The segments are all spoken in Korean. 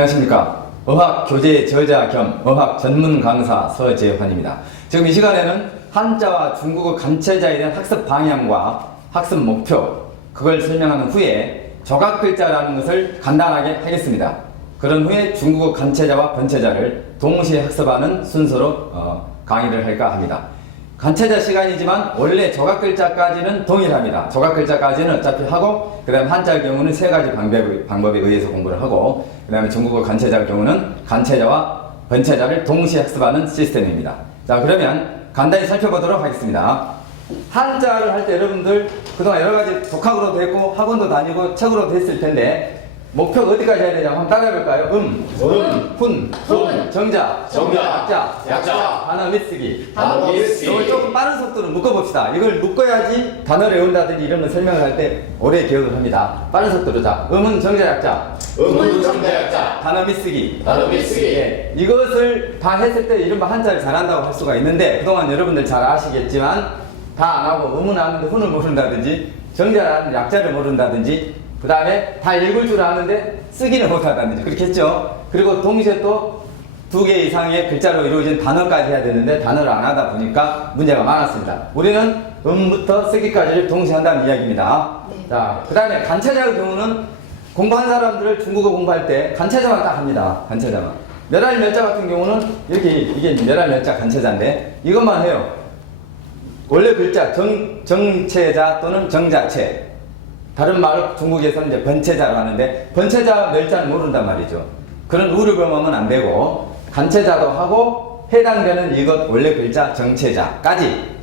안녕하십니까. 어학 교재 저자 겸 어학 전문 강사 서재환입니다. 지금 이 시간에는 한자와 중국어 간체자에 대한 학습 방향과 학습 목표, 그걸 설명한 후에 조각 글자라는 것을 간단하게 하겠습니다. 그런 후에 중국어 간체자와 번체자를 동시에 학습하는 순서로 강의를 할까 합니다. 간체자 시간이지만 원래 조각 글자까지는 동일합니다. 조각 글자까지는 어차피 하고, 그 다음에 한자의 경우는 세 가지 방법에 의해서 공부를 하고, 그 다음에 중국어 간체자의 경우는 간체자와 번체자를 동시에 학습하는 시스템입니다. 자, 그러면 간단히 살펴보도록 하겠습니다. 한자를 할 때 여러분들 그동안 여러 가지 독학으로 되고 학원도 다니고 책으로 됐을 텐데, 목표가 어디까지 해야 되냐고 한번 따라해볼까요? 훈, 정자, 약자, 단어 밑쓰기. 이걸 조금 빠른 속도로 묶어봅시다. 이걸 묶어야지 단어를 외운다든지 이런 거 설명을 할 때 오래 기억을 합니다. 빠른 속도로. 자, 정자, 약자. 단어 밑쓰기. 예, 이것을 다 했을 때 이른바 한자를 잘한다고 할 수가 있는데, 그동안 여러분들 잘 아시겠지만 다 안 하고 아는데 훈을 모른다든지, 정자를 아는데 약자를 모른다든지, 그 다음에 다 읽을 줄 아는데 쓰기는 못한다든지 그렇게 했죠. 그리고 동시에 또 2개 이상의 글자로 이루어진 단어까지 해야 되는데 단어를 안 하다 보니까 문제가 많았습니다. 우리는 부터 쓰기까지를 동시에 한다는 이야기입니다. 네. 자, 그 다음에 간체자의 경우는 공부한 사람들을 중국어 공부할 때 간체자만 딱 합니다. 간체자만. 멸할 멸자 같은 경우는 이게 멸할 멸자 간체자인데 이것만 해요. 원래 글자 정체자 또는 정자체, 다른 말을 중국에서는 이제 번체자로 하는데, 번체자 멸자는 모른단 말이죠. 그런 우를 범하면 안 되고, 간체자도 하고 해당되는 이것 원래 글자 정체자까지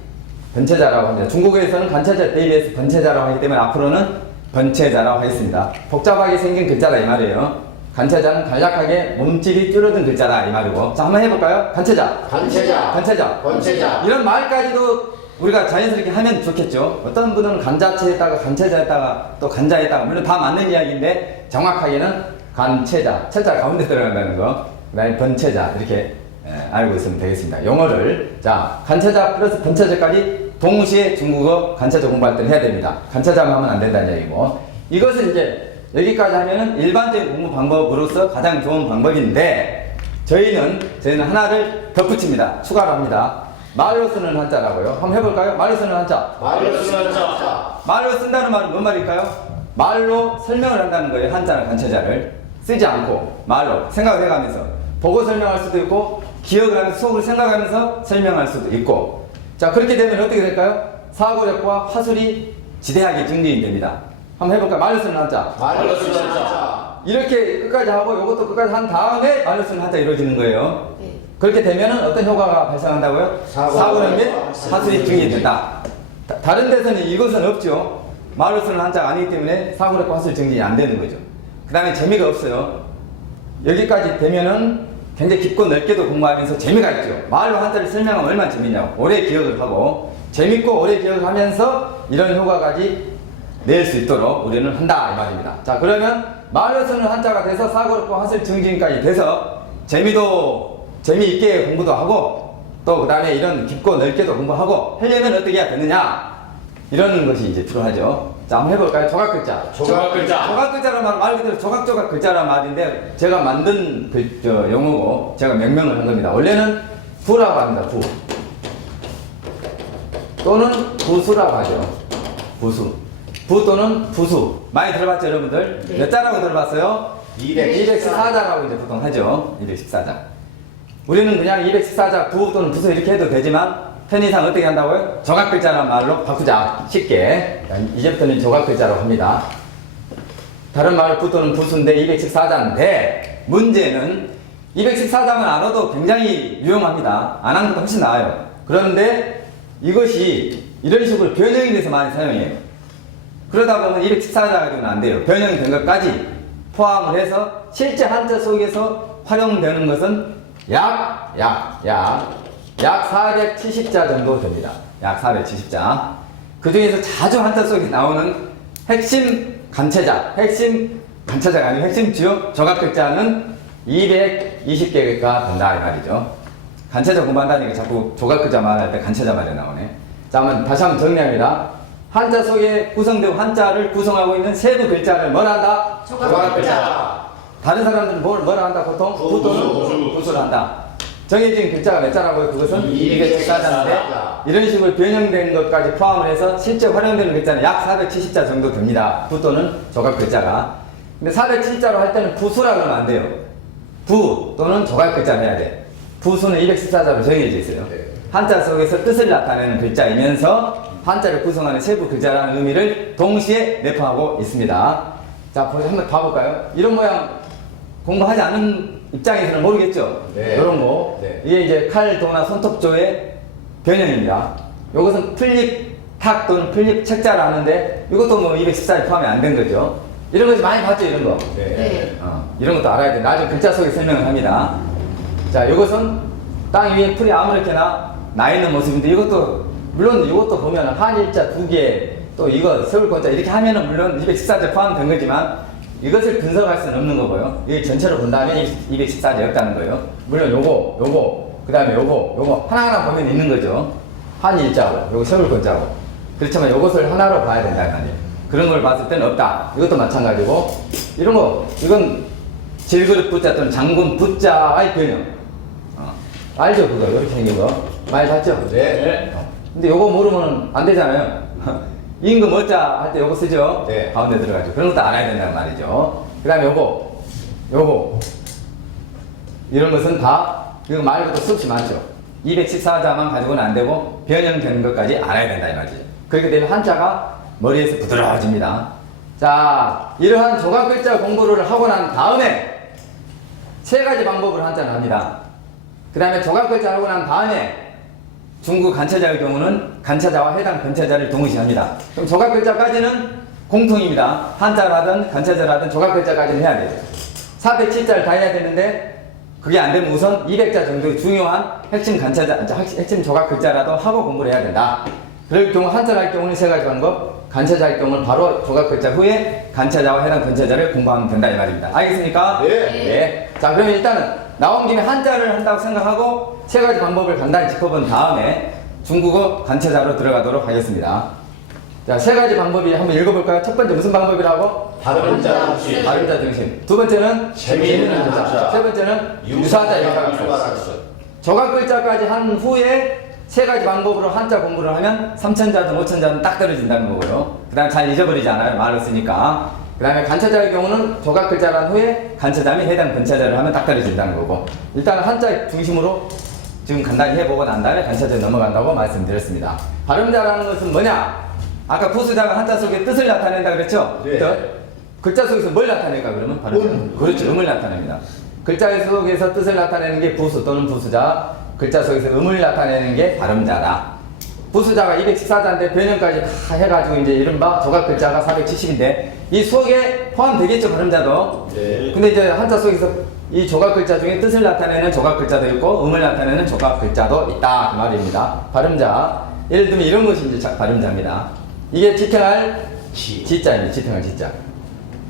번체자라고 합니다. 중국에서는 간체자 대비해서 번체자라고 하기 때문에 앞으로는 번체자라고 하겠습니다. 복잡하게 생긴 글자다 이 말이에요. 간체자는 간략하게 몸집이 줄어든 글자다 이 말이고. 자, 한번 해볼까요? 간체자, 번체자. 이런 말까지도 우리가 자연스럽게 하면 좋겠죠. 어떤 분은 간자체에다가 간체자에다가 또 간자에다가, 물론 다 맞는 이야기인데 정확하게는 간체자, 체자 가운데 들어간다는 거, 그 다음에 번체자 이렇게 알고 있으면 되겠습니다. 용어를. 자, 간체자 플러스 번체자까지 동시에 중국어 간체자 공부할 때는 해야 됩니다. 간체자만 하면 안 된다는 얘기고, 이것은 이제 여기까지 하면은 일반적인 공부 방법으로서 가장 좋은 방법인데, 저희는 하나를 덧붙입니다. 추가로 합니다. 말로 쓰는 한자라고요. 한번 해볼까요? 말로 쓰는 한자. 말로 쓴다는 말은 뭔 말일까요? 말로 설명을 한다는 거예요. 한자나 간체자를 쓰지 않고 말로 생각을 해가면서 보고 설명할 수도 있고, 기억을 하면서 속으로 생각하면서 설명할 수도 있고. 자, 그렇게 되면 어떻게 될까요? 사고력과 화술이 지대하게 증진이 됩니다. 한번 해볼까요? 말로 쓰는 한자. 이렇게 끝까지 하고 이것도 끝까지 한 다음에 말로 쓰는 한자 이루어지는 거예요. 네. 그렇게 되면은 어떤 효과가 발생한다고요? 사고력 및 화술이 증진된다. 다른 데서는 이것은 없죠. 말로 쓰는 한자가 아니기 때문에 사고력과 화술 증진이 안 되는 거죠. 그 다음에 재미가 없어요. 여기까지 되면은 굉장히 깊고 넓게도 공부하면서 재미가 있죠. 말로 한자를 설명하면 얼마나 재밌냐고. 오래 기억을 하고, 재밌고 오래 기억을 하면서 이런 효과까지 낼 수 있도록 우리는 한다 이 말입니다. 자, 그러면 말로 쓰는 한자가 돼서 사고력과 화술 증진까지 돼서 재미있게 공부도 하고, 또 그 다음에 이런 깊고 넓게도 공부하고 하려면 어떻게 해야 되느냐, 이러는 것이 이제 필요하죠. 자, 한번 해볼까요? 조각글자. 조각글자란 말, 말 그대로 조각조각 글자란 말인데, 제가 만든 용어고 제가 명명을 한 겁니다. 원래는 부라고 합니다. 부 또는 부수라고 하죠. 부 또는 부수. 많이 들어봤죠 여러분들? 네. 몇 자라고 들어봤어요? 214자라고 이제 보통 하죠. 214자. 우리는 그냥 214자 부 또는 부수 이렇게 해도 되지만, 편의상 어떻게 한다고요? 조각글자란 말로 바꾸자. 쉽게. 이제부터는 조각글자라고 합니다. 다른 말 부 또는 부수인데 214자인데, 문제는 214자만 알아도 굉장히 유용합니다. 안 한 것도 훨씬 나아요. 그런데 이것이 이런 식으로 변형이 돼서 많이 사용해요. 그러다 보면 214자 가지고는 안 돼요. 변형이 된 것까지 포함을 해서 실제 한자 속에서 활용되는 것은 약 470자 정도 됩니다. 약 470자. 그 중에서 자주 한자 속에 나오는 핵심 간체자가 아니고 핵심 주요 조각글자는 220개가 된다 이 말이죠. 간체자 공부한다니까 자꾸 조각글자 말할 때 간체자 말이 나오네. 자, 다시 한번 정리합니다. 한자 속에 구성되고 한자를 구성하고 있는 세부 글자를 뭐라 한다? 조각글자. 다른 사람들은 뭐라 한다? 보통 부 또는 부수를 한다. 정해진 글자가 몇 자라고요? 그것은 214자인데 이런 식으로 변형된 것까지 포함을 해서 실제 활용되는 글자는 약 470자 정도 됩니다. 부 또는 조각 글자가. 근데 470자로 할 때는 부수라 그러면 안 돼요. 부 또는 조각 글자를 해야 돼. 부수는 214자로 정해져 있어요. 한자 속에서 뜻을 나타내는 글자이면서 한자를 구성하는 세부 글자라는 의미를 동시에 내포하고 있습니다. 자, 한번 봐볼까요? 이런 모양 공부하지 않은 입장에서는 모르겠죠? 네. 이런 거. 네. 이게 이제 칼, 도나, 손톱조의 변형입니다. 이것은 플립 탁 또는 플립 책자를 하는데 이것도 뭐 214에 포함이 안 된 거죠. 이런 거 많이 봤죠, 이런 거? 네. 이런 것도 알아야 돼. 나중에 글자 속에 설명을 합니다. 자, 이것은 땅 위에 풀이 아무렇게나 나 있는 모습인데 이것도 물론 이것도 보면 한일자 2개 또 이거 서울권자 이렇게 하면은 물론 214자 포함된 거지만 이것을 분석할 수는 없는 거고요. 이게 전체로 본다면 214자였다는 거예요. 물론 요거 그 다음에 요거 하나하나 보면 있는 거죠. 한일자고 요거 서울권자고 그렇지만 요것을 하나로 봐야 된다는 거 아니에요. 그런 걸 봤을 때는 없다. 이것도 마찬가지고 이런 거 이건 질그릇 부자 또는 장군 부자의 변형. 알죠 그거 이렇게 생긴 거 많이 봤죠? 네. 근데 요거 모르면 안 되잖아요. 임금 어자 할 때 요거 쓰죠? 네. 가운데 들어가죠. 그런 것도 알아야 된다는 말이죠. 그 다음에 요거 이런 것은 다 이거 말고도 수없이 많죠. 214자만 가지고는 안 되고 변형되는 것까지 알아야 된다 이 말이죠. 그렇게 되면 한자가 머리에서 부드러워집니다. 자, 이러한 조각 글자 공부를 하고 난 다음에 세 가지 방법으로 한자를 합니다. 그 다음에 조각 글자 하고 난 다음에 중국 간체자의 경우는 간체자와 해당 근체자를 동시에 합니다. 그럼 조각 글자까지는 공통입니다. 한자라든 간체자라든 조각 글자까지는 해야 돼요. 407자를 다 해야 되는데 그게 안 되면 우선 200자 정도의 중요한 핵심 간체자, 핵심 조각 글자라도 하고 공부를 해야 된다. 그럴 경우 한자를 할 경우는 세 가지 방법, 간체자 할 경우는 바로 조각 글자 후에 간체자와 해당 근체자를 공부하면 된다 이 말입니다. 알겠습니까? 네. 네. 자, 그러면 일단은 나온 김에 한자를 한다고 생각하고 세 가지 방법을 간단히 짚어본 다음에 중국어 간체자로 들어가도록 하겠습니다. 자, 세 가지 방법이 한번 읽어볼까요? 첫 번째 무슨 방법이라고? 발음자 중심. 발음자 중심. 두 번째는 재미있는 한자. 세 번째는 유사자 역학학습. 조각 글자까지 한 후에 세 가지 방법으로 한자 공부를 하면 3천자든 5천자든 딱 떨어진다는 거고요. 그 다음 잘 잊어버리지 않아요. 말을 쓰니까. 그 다음에 간체자의 경우는 조각 글자를 한 후에 간체자 및 해당 근체자를 하면 딱 떨어진다는 거고. 일단 한자 중심으로 지금 간단히 해보고 난 다음에 간체자에 넘어간다고 말씀드렸습니다. 발음자라는 것은 뭐냐? 아까 부수자가 한자 속에 뜻을 나타낸다 그랬죠? 네. 글자 속에서 뭘 나타낼까 그러면? 발음자. 그렇죠. 음을 나타냅니다. 글자 속에서 뜻을 나타내는 게 부수 또는 부수자, 글자 속에서 음을 나타내는 게 발음자다. 부수자가 214자인데 변형까지 다 해가지고 이제 이른바 조각 글자가 470인데 이 수억에 포함되겠죠 발음자도. 네. 근데 이제 한자 속에서 이 조각 글자 중에 뜻을 나타내는 조각 글자도 있고 음을 나타내는 조각 글자도 있다 그 말입니다. 발음자. 예를 들면 이런 것이 이제 발음자입니다. 이게 지탱할 지자입니다. 지탱할 지자.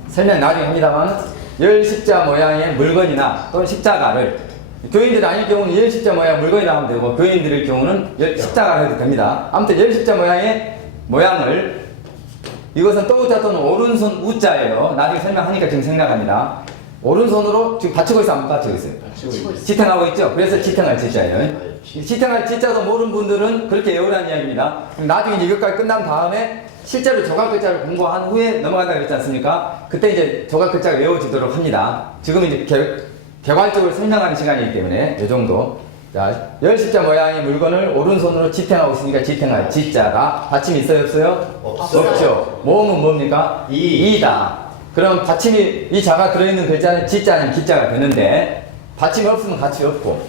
설명 나중에 합니다만 열 십자 모양의 물건이나 또는 십자가를 교인들 아닐 경우는 열 십자 모양 물건이라 하면 되고 교인들일 경우는 십자가를 해도 됩니다. 아무튼 열 십자 모양의 모양을 이것은 또우자 또는 오른손 우자예요. 나중에 설명하니까 지금 생각합니다. 오른손으로 지금 받치고 있어 안 받치고 있어요? 지탱하고 있죠? 그래서 지탱할 지자예요. 지탱할 지자도 모르는 분들은 그렇게 외우라는 이야기입니다. 나중에 이것까지 끝난 다음에 실제로 조각 글자를 공부한 후에 넘어간다 그랬지 않습니까? 그때 이제 조각 글자가 외워지도록 합니다. 지금 이제 개괄적으로 설명하는 시간이기 때문에 이 정도. 자, 열십자 모양의 물건을 오른손으로 지탱하고 있으니까 지탱할 지자가 받침이 있어요 없어요? 없어요. 없죠. 모음은 뭡니까? 이다. 그럼 받침이 이 자가 들어있는 글자는 지자 아니면 기자가 되는데 받침이 없으면 가치 없고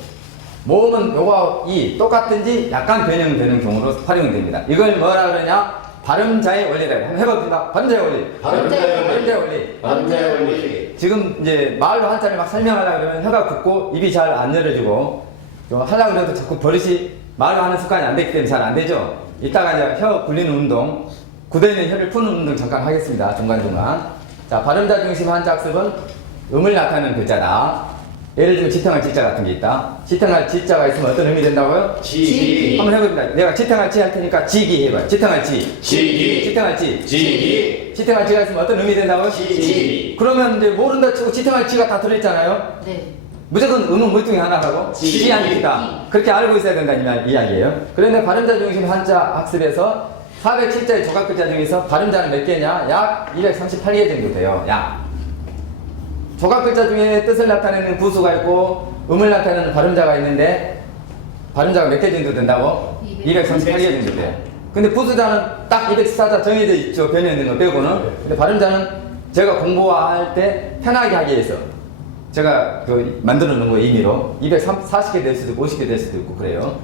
모음은 요거하고 이 똑같든지 약간 변형되는 경우로 활용됩니다. 이걸 뭐라 그러냐? 발음자의 원리다. 한번 해봅니다. 발음자의 원리. 발음자의 원리. 발음자의 원리. 지금 이제 말로 한자를 막 설명하려고 그러면 혀가 굳고 입이 잘 안 열어지고 하려고 그래도 자꾸 버릇이 말로 하는 습관이 안 됐기 때문에 잘 안 되죠. 이따가 이제 혀 굴리는 운동, 굳어있는 혀를 푸는 운동 잠깐 하겠습니다. 중간중간. 자, 발음자 중심 한자 학습은 음을 나타내는 글자다. 예를 들면 지탱할 지자 같은 게 있다. 지탱할 지자가 있으면 어떤 의미 된다고요? 지기. 한번 해봅니다. 내가 지탱할 지 할 테니까 지기 해봐요. 지탱할 지. 지기. 지탱할 지. 지기. 지탱할 지가 있으면 어떤 의미 된다고요? 지기. 그러면 이제 모른다 치고 지탱할 지가 다 들어있잖아요. 네. 무조건 의문 물뚱이 하나라고? 지기. 지 아닙니다. 그렇게 알고 있어야 된다는 이야기예요. 그런데 발음자 중심 한자 학습에서 407자의 조각글자 중에서 발음자는 몇 개냐? 약 238개 정도 돼요. 약. 조각글자 중에 뜻을 나타내는 부수가 있고 음을 나타내는 발음자가 있는데 발음자가 몇 개 정도 된다고? 238개 정도 돼요. 근데 부수자는 딱 214자 정해져 있죠. 변형 있는 거 빼고는. 근데 발음자는 제가 공부할 때 편하게 하기 위해서 제가 그 만들어 놓은 거 의미로 240개 될 수도 있고 50개 될 수도 있고 그래요.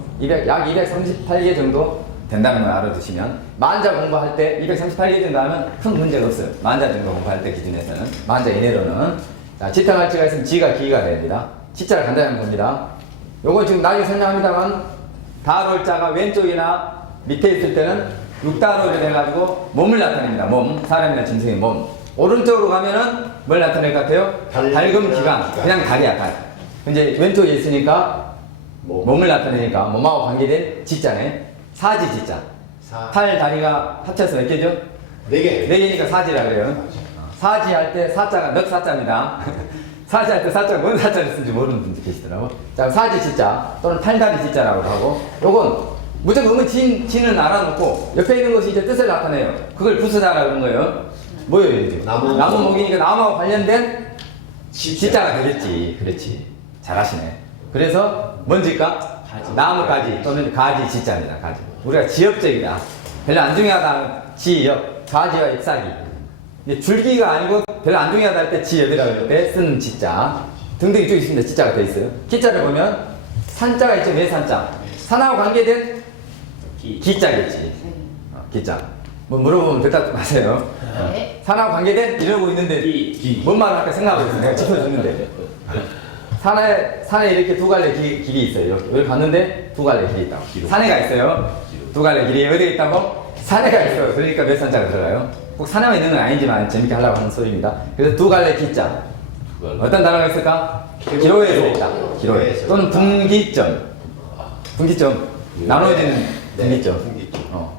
약 238개 정도 된다는 걸 알아두시면 만자 공부할 때 238개 정도 하면 큰 문제가 없어요. 만자 정도 공부할 때 기준에서는 만자 이내로는 자, 지탱할 지가 있으면 지가 기가 됩니다. 지자를 간단히 봅니다. 요거 지금 나중에 설명합니다만 다롤자가 왼쪽이나 밑에 있을 때는 육다롤이 돼가지고 몸을 나타냅니다. 몸, 사람이나 짐승의 몸. 오른쪽으로 가면은 뭘 나타낼 것 같아요? 밝음 기관, 그냥 다리야, 달. 이제 왼쪽에 있으니까 몸을 나타내니까 몸하고 관계된 지자네. 사지 지자. 팔, 다리가 합쳐서 몇 개죠? 4개. 4개니까 사지라 그래요. 사지 할 때 사자가 넉 사자입니다. 사지 할 때 사자가 뭔 사자를 쓰는지 모르는 분들 계시더라고. 자, 사지 지자 또는 팔다리 지자라고 하고 요건 무조건 음의 지는 알아놓고 옆에 있는 것이 이제 뜻을 나타내요. 그걸 부수자라 그런 거예요. 뭐예요, 이제? 나무목이니까 나무하고 관련된 지자가 되겠지. 그렇지. 잘하시네. 그래서 뭔지까? 나무가지 또는 가지 지자입니다. 가지. 우리가 지엽적이다. 별로 안 중요하다. 지엽, 가지와 잎사귀. 이제 줄기가 아니고 별로 안 중요하다 할 때 지엽이라고 할 때 쓰는 지자. 등등 이쪽에 있습니다. 지자가 되어 있어요. 기자를 보면 산자가 있죠. 왜 산자? 산하고 관계된 기자겠지. 기자. 뭐 물어보면 대답 하세요. 네. 산하고 관계된 이러고 있는데 뭔 말을 할까 생각하고 있어요. 내가 짚어줬는데. 산에 이렇게 두 갈래 길이 있어요. 여기 갔는데 두 갈래 길이 있다고. 산에가 있어요. 두 갈래 길이 어디에 있다고? 산에가 있어요. 그러니까 몇 산자가 들어가요? 꼭 산에만 있는 건 아니지만 재밌게 하려고 하는 소리입니다. 그래서 두 갈래 기자. 어떤 단어가 있을까? 기로에서 있다. 기로에. 또는 분기점. 분기점. 나눠지는 분기점.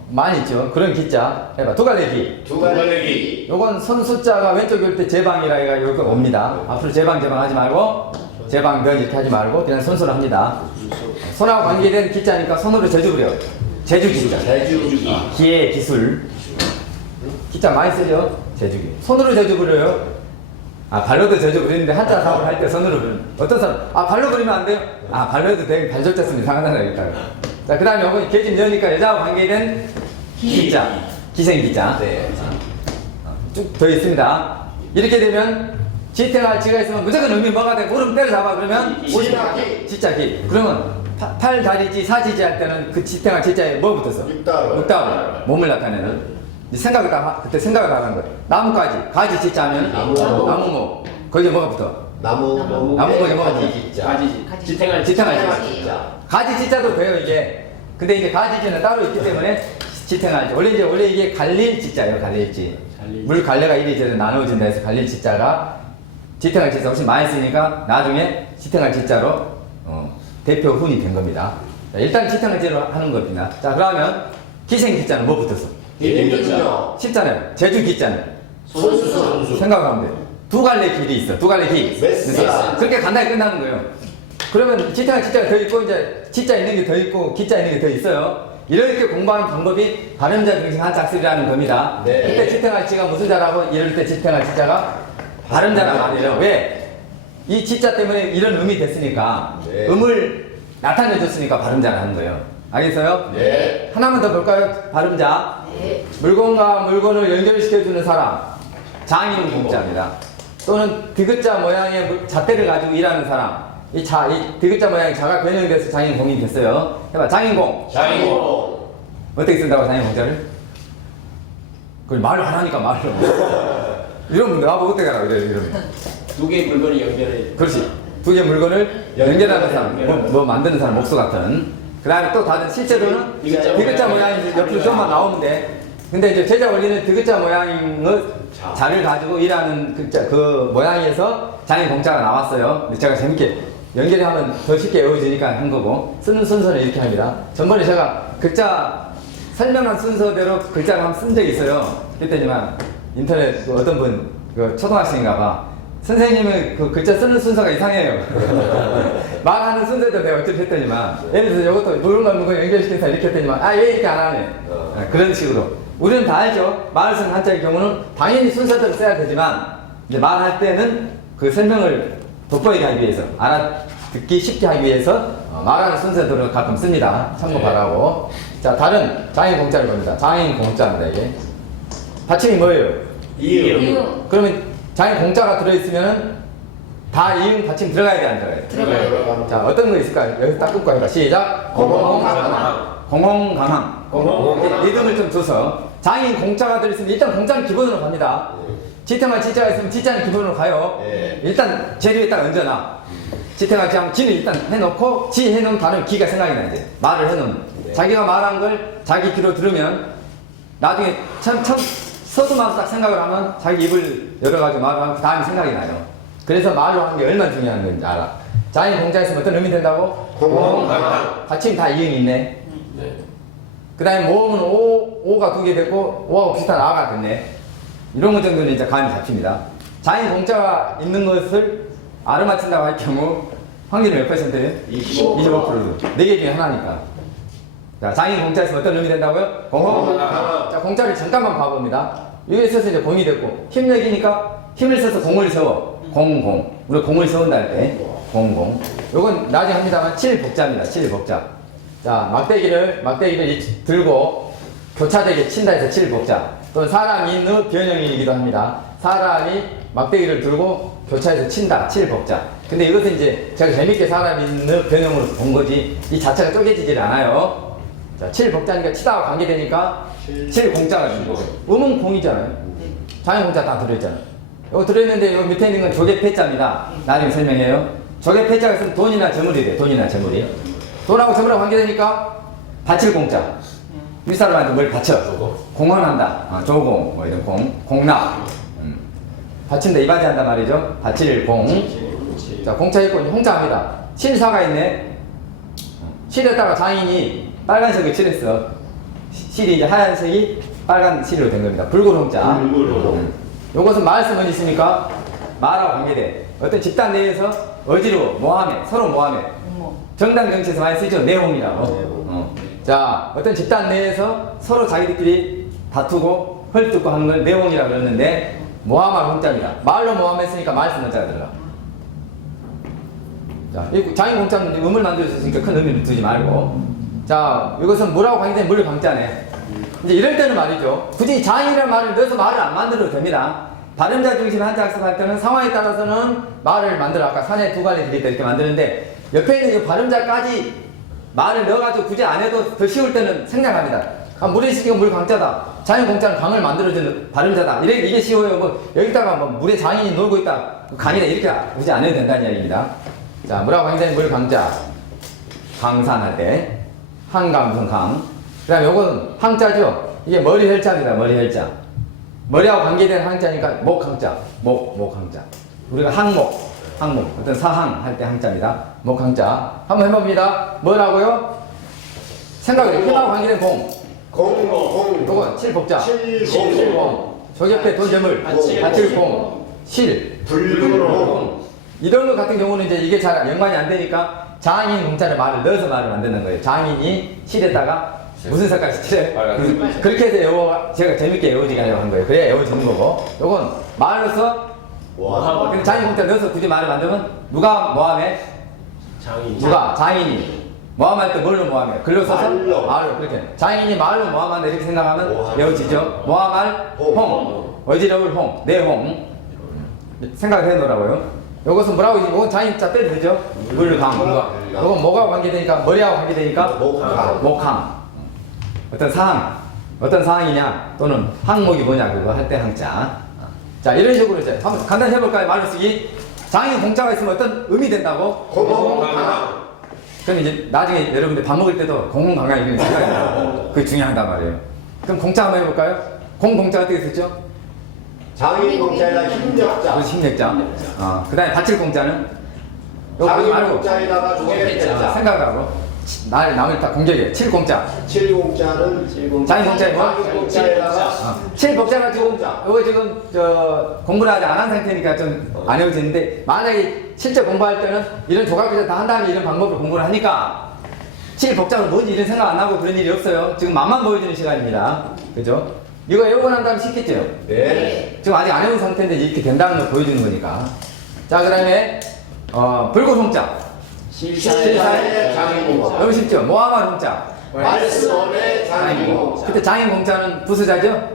많이 있죠. 그런 기자. 해봐. 두 갈래 기. 두 갈래기. 요건 선숫자가 왼쪽에 올 때 제방이라 해가 여기 옵니다. 앞으로 제방 하지 말고 제방변 이렇게 하지 말고 그냥 손으로 합니다. 손하고 관계된 기자니까 손으로 제주 부려. 제주 기자. 제주기. 기의 기술. 기자 많이 쓰죠. 제주기. 손으로 제주 부려요. 아 발로도 제주 부리는데 한자 사업을 할 때 손으로 부르는. 어떤 사람? 아 발로 부리면 안 돼요? 아 발로 해도 되게 발절자 쓰면 이상하다고 했다고. 자 그다음에 요거 계집 여니까 여자하고 관계된 기자. 기생기자. 네. 쭉 더 있습니다. 이렇게 되면 지탱할 지가 있으면 무조건 의미 뭐가 돼? 무릎 때려잡아 그러면 지자기. 지자기. 그러면 팔, 다리지, 사지지 할 때는 그 지탱할 지자에 뭐 붙었어? 육다로. 육다로. 몸을 나타내는. 그때 생각을 다 하는 거예요. 나무까지. 가지 지자 하면 나무목. 거기에 뭐가 붙어? 나무목에 뭐가 붙어? 지탱할 지탱할 가지. 지자. 가지 지자도 돼요 이게. 근데 이제 가지지는 따로 있기 때문에 지탱할 지. 원래 이게 갈릴 지자예요. 갈릴 지. 물 갈래가 이리저리 나누어진다 해서 갈릴 지자가 지탱할 지자 훨씬 많이 쓰니까 나중에 지탱할 지자로 대표 훈이 된 겁니다. 자, 일단 지탱할 지로 하는 겁니다. 자 그러면 기생 기자는 뭐 붙었어? 기생기자. 쉽잖아요. 제주 기자는 선수. 생각하면 돼. 두 갈래 길이 있어. 두 갈래 길. 메시아. 그렇게 간단히 끝나는 거예요. 그러면 지탱할 지자가 더 있고 이제 지자 있는 게 더 있고 기자 있는 게 더 있어요. 이렇게 공부하는 방법이 발음자 중심 한자 학습이라는 겁니다. 네. 그때 지탱할 지가 무슨 자라고 이럴 때 지탱할 지자가 발음자란 말이에요. 왜? 이 지자 때문에 이런 음이 됐으니까 네. 음을 나타내줬으니까 발음자를 하는 거예요. 알겠어요? 네. 하나만 더 볼까요? 발음자. 네. 물건과 물건을 연결시켜주는 사람. 장인 공자입니다. 또는 디귿자 모양의 잣대를 가지고 일하는 사람. 이 디귿자 모양이 자가 변형이 돼서 장인공이 됐어요. 해봐. 장인공. 장인공. 어떻게 쓴다고 장인공자를? 그걸 말로 하라니까 말로. 이런 분들 나보고 어떻게 하라고 이러면. 두 개의 물건이 연결해. 그렇지. 두 개의 물건을 연결하는 사람. 뭐 만드는 사람 목수 같은. 그 다음에 또 다른 실제로는 디귿자 모양이 옆으로 좀만 나오는데 근데 이제 제자 원리는 디귿자 모양의 자를 가지고 일하는 그 모양에서 장인 공자가 나왔어요. 근데 제가 재밌게 연결하면 더 쉽게 외워지니까 한 거고, 쓰는 순서는 이렇게 합니다. 전번에 제가 글자 설명한 순서대로 글자를 한번 쓴 적이 있어요. 그랬더니만 인터넷 그 어떤 분, 그 초등학생인가 봐. 선생님은 그 글자 쓰는 순서가 이상해요. 말하는 순서대로 내가 어차피 했더니만, 예를 들어서 이것도 물건 연결시켜서 이렇게 했더니만, 아, 왜 이렇게 안 하네. 그런 식으로. 우리는 다 알죠. 말을 쓰는 한자의 경우는 당연히 순서대로 써야 되지만, 이제 말할 때는 그 설명을 돋보이게 하기 위해서, 알아듣기 쉽게 하기 위해서 말하는 순서대로 가끔 씁니다. 참고 바라고. 자, 다른 장인 공자를 봅니다. 장인 공자입니다, 이게. 받침이 뭐예요? 이응. 그러면 장인 공자가 들어있으면 다 이응 받침 들어가야 돼, 안 들어가야 돼? 들어가요. 자, 어떤 거 있을까요? 여기 딱 끊고 해봐. 시작. 공홍강항. 공홍강항. 공홍강항. 리듬을 좀 줘서. 장인 공자가 들어있으면 일단 공자는 기본으로 갑니다. 지탱한 지자가 있으면 지자는 기본으로 가요. 네. 일단 재료에 딱 얹어놔. 지탱한 지하면 지는 일단 해놓고, 지 해놓은 다음에 기가 생각이 나지. 말을 해놓은. 네. 자기가 말한 걸 자기 귀로 들으면 나중에 참 서두만 딱 생각을 하면 자기 입을 열어가지고 말을 하면 그 다음에 생각이 나요. 그래서 말로 하는 게 얼마나 중요한 건지 알아. 장인 공자에 있으면 어떤 의미 된다고? 공홍강항. 받침 다 이응이 있네. 네. 그 다음에 모음은 오가 두 개 됐고, 오하고 비슷한 아가 됐네. 이런 것 정도는 이제 감이 잡힙니다. 장인 공자가 있는 것을 아를 맞춘다고 할 경우, 확률이 몇 %예요? 25%. 25%도. 4개 중에 하나니까. 자, 장인 공자에 있으면 어떤 의미 된다고요? 공홍강항. 자, 공자를 잠깐만 봐봅니다. 여기에 있어서 이제 공이 됐고, 힘력이니까 힘을 써서 공을 세워. 공. 우리 공을 세운다 할 때, 공. 요건 나중에 합니다만 7복자입니다. 7복자. 자, 막대기를 들고 교차되게 친다 해서 7복자. 또는 사람이 있는 변형이기도 합니다. 사람이 막대기를 들고 교차해서 친다. 7복자. 근데 이것은 이제 제가 재밌게 사람이 있는 변형으로 본 거지, 이 자체가 쪼개지질 않아요. 자, 7복자니까 치다와 관계되니까 7공자가 되는 거예요. 음은 공이잖아요. 장인 공자 다 들어있잖아요. 이거 들어있는데 여기 밑에 있는 건 조개패자입니다. 나중에 설명해요. 조개패자가 있으면 돈이나 재물이 돼요. 돈이나 재물이. 돈하고 재물하고 관계되니까 바칠 공자. 윗사람한테 뭘 바쳐. 공헌한다. 조공, 뭐 이런 공납. 바친다, 이바지한다 말이죠. 바칠 공. 자, 공차 있고 홍자합니다. 실사가 있네. 실에다가 장인이 빨간색을 칠했어. 실이 이제 하얀색이 빨간 실로 된 겁니다. 붉은 홍자. 요것은 말씀은 있으니까 말하고 관계돼. 어떤 집단 내에서 어지러워, 모함해, 서로 모함해. 정당 정치에서 많이 쓰죠. 내홍이라고. 자, 어떤 집단 내에서 서로 자기들끼리 다투고 헐뜯고 하는 걸 내홍이라고 그러는데, 모함할 홍자입니다. 말로 모함했으니까 말씀 문자가 들어가. 자, 이 장인 공자는 음을 만들어줬으니까 큰 의미를 두지 말고. 자, 이것은 뭐라고 관계된 물 강자네. 이제 이럴 때는 말이죠. 굳이 장인이라는 말을 넣어서 말을 안 만들어도 됩니다. 발음자 중심 한자 학습할 때는 상황에 따라서는 말을 만들어, 아까 산에 두 갈래 들일 때 이렇게 만드는데, 옆에 있는 이 발음자까지 말을 넣어가지고 굳이 안 해도 더 쉬울 때는 생략합니다. 아, 물의 시기가 물 강자다. 장인 공자는 강을 만들어주는 발음자다. 이게 쉬워요. 뭐 여기다가 뭐 물에 장인이 놀고 있다, 강이다, 이렇게 굳이 안 해도 된다는 이야기입니다. 자, 뭐라고 관계된 물 강자. 강산할 때 한강 무슨 강. 그 다음에 요건 항자죠. 이게 머리 혈자입니다. 머리 혈자. 머리하고 관계된 항자니까 목 항자. 목 항자. 우리가 항목 어떤 사항 할 때 항자입니다. 목 항자. 한번 해봅니다. 뭐라고요? 생각을 힘하고 관계된 공. 요건 7복자. 공. 저기 옆에 돈 재물. 바칠 공. 실. 이런 것 같은 경우는 이제 이게 잘 연관이 안 되니까 장인 공자를 말을 넣어서 말을 만드는 거예요. 장인이 실에다가 무슨 색깔 칠해? 그렇게 해서 제가 재밌게 외워지게 하려고 한 거예요. 그래야 외워지는 거고. 요건 말로서 근데 장인 공자 넣어서 굳이 말을 만들면 누가 모함해? 누가? 장인이. 모함할 때 뭘로 모함해? 글로 써서? 말로. 그렇게. 장인이 말로 모함한다 이렇게 생각하면 외워지죠. 모함할 홍. 어지러울 홍. 내홍. 생각을 해놓으라고요. 요것은 뭐라고 이제 요건 장인자 빼도 되죠? 물강. 요건 뭐가 관계되니까, 머리하고 관계되니까 목항. 어떤 상황이냐, 또는 항목이 뭐냐, 그거 할 때 항자. 자, 이런 식으로 이제 한번 간단히 해볼까요? 말로 쓰기. 장인 공자가 있으면 어떤 의미 된다고? 공홍강항. 그럼 이제 나중에 여러분들 밥 먹을 때도 공홍강항 이런 생각이 나요. 그게 중요하단 말이에요. 그럼 공자 한번 해볼까요? 공자 어떻게 쓰죠? 장인 공자에다 힘력자. 그렇지, 힘력자. 그 다음에 받칠 공자는? 요거 장인 말고. 공자에다가 공격자. 생각하고. 남을 다 공격해. 7공자. 7공자는 장인 공자에 뭐? 장인 공자에다가 7복자가 지금, 공자. 요거 지금, 공부를 아직 안 한 상태니까 좀 안 해오지는데, 만약에 실제 공부할 때는 이런 조각을 다 한 다음에 이런 방법으로 공부를 하니까, 7복자는 뭐지? 이런 생각 안 하고 그런 일이 없어요. 지금 맛만 보여주는 시간입니다. 그죠? 이거 외우고 난 다음에 쉽겠죠? 네. 지금 아직 안 해온 상태인데 이렇게 된다는 걸 보여주는 거니까. 자, 그 다음에, 불고송자. 실사의 장인공자. 너무 쉽죠? 모함할 홍자. 말씀원의 장인공자. 그때 장인공자는 부수자죠?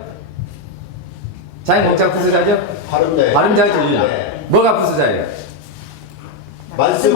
장인공자가 부수자죠? 발음대. 발음자죠? 네. 뭐가 부수자예요? 말씀.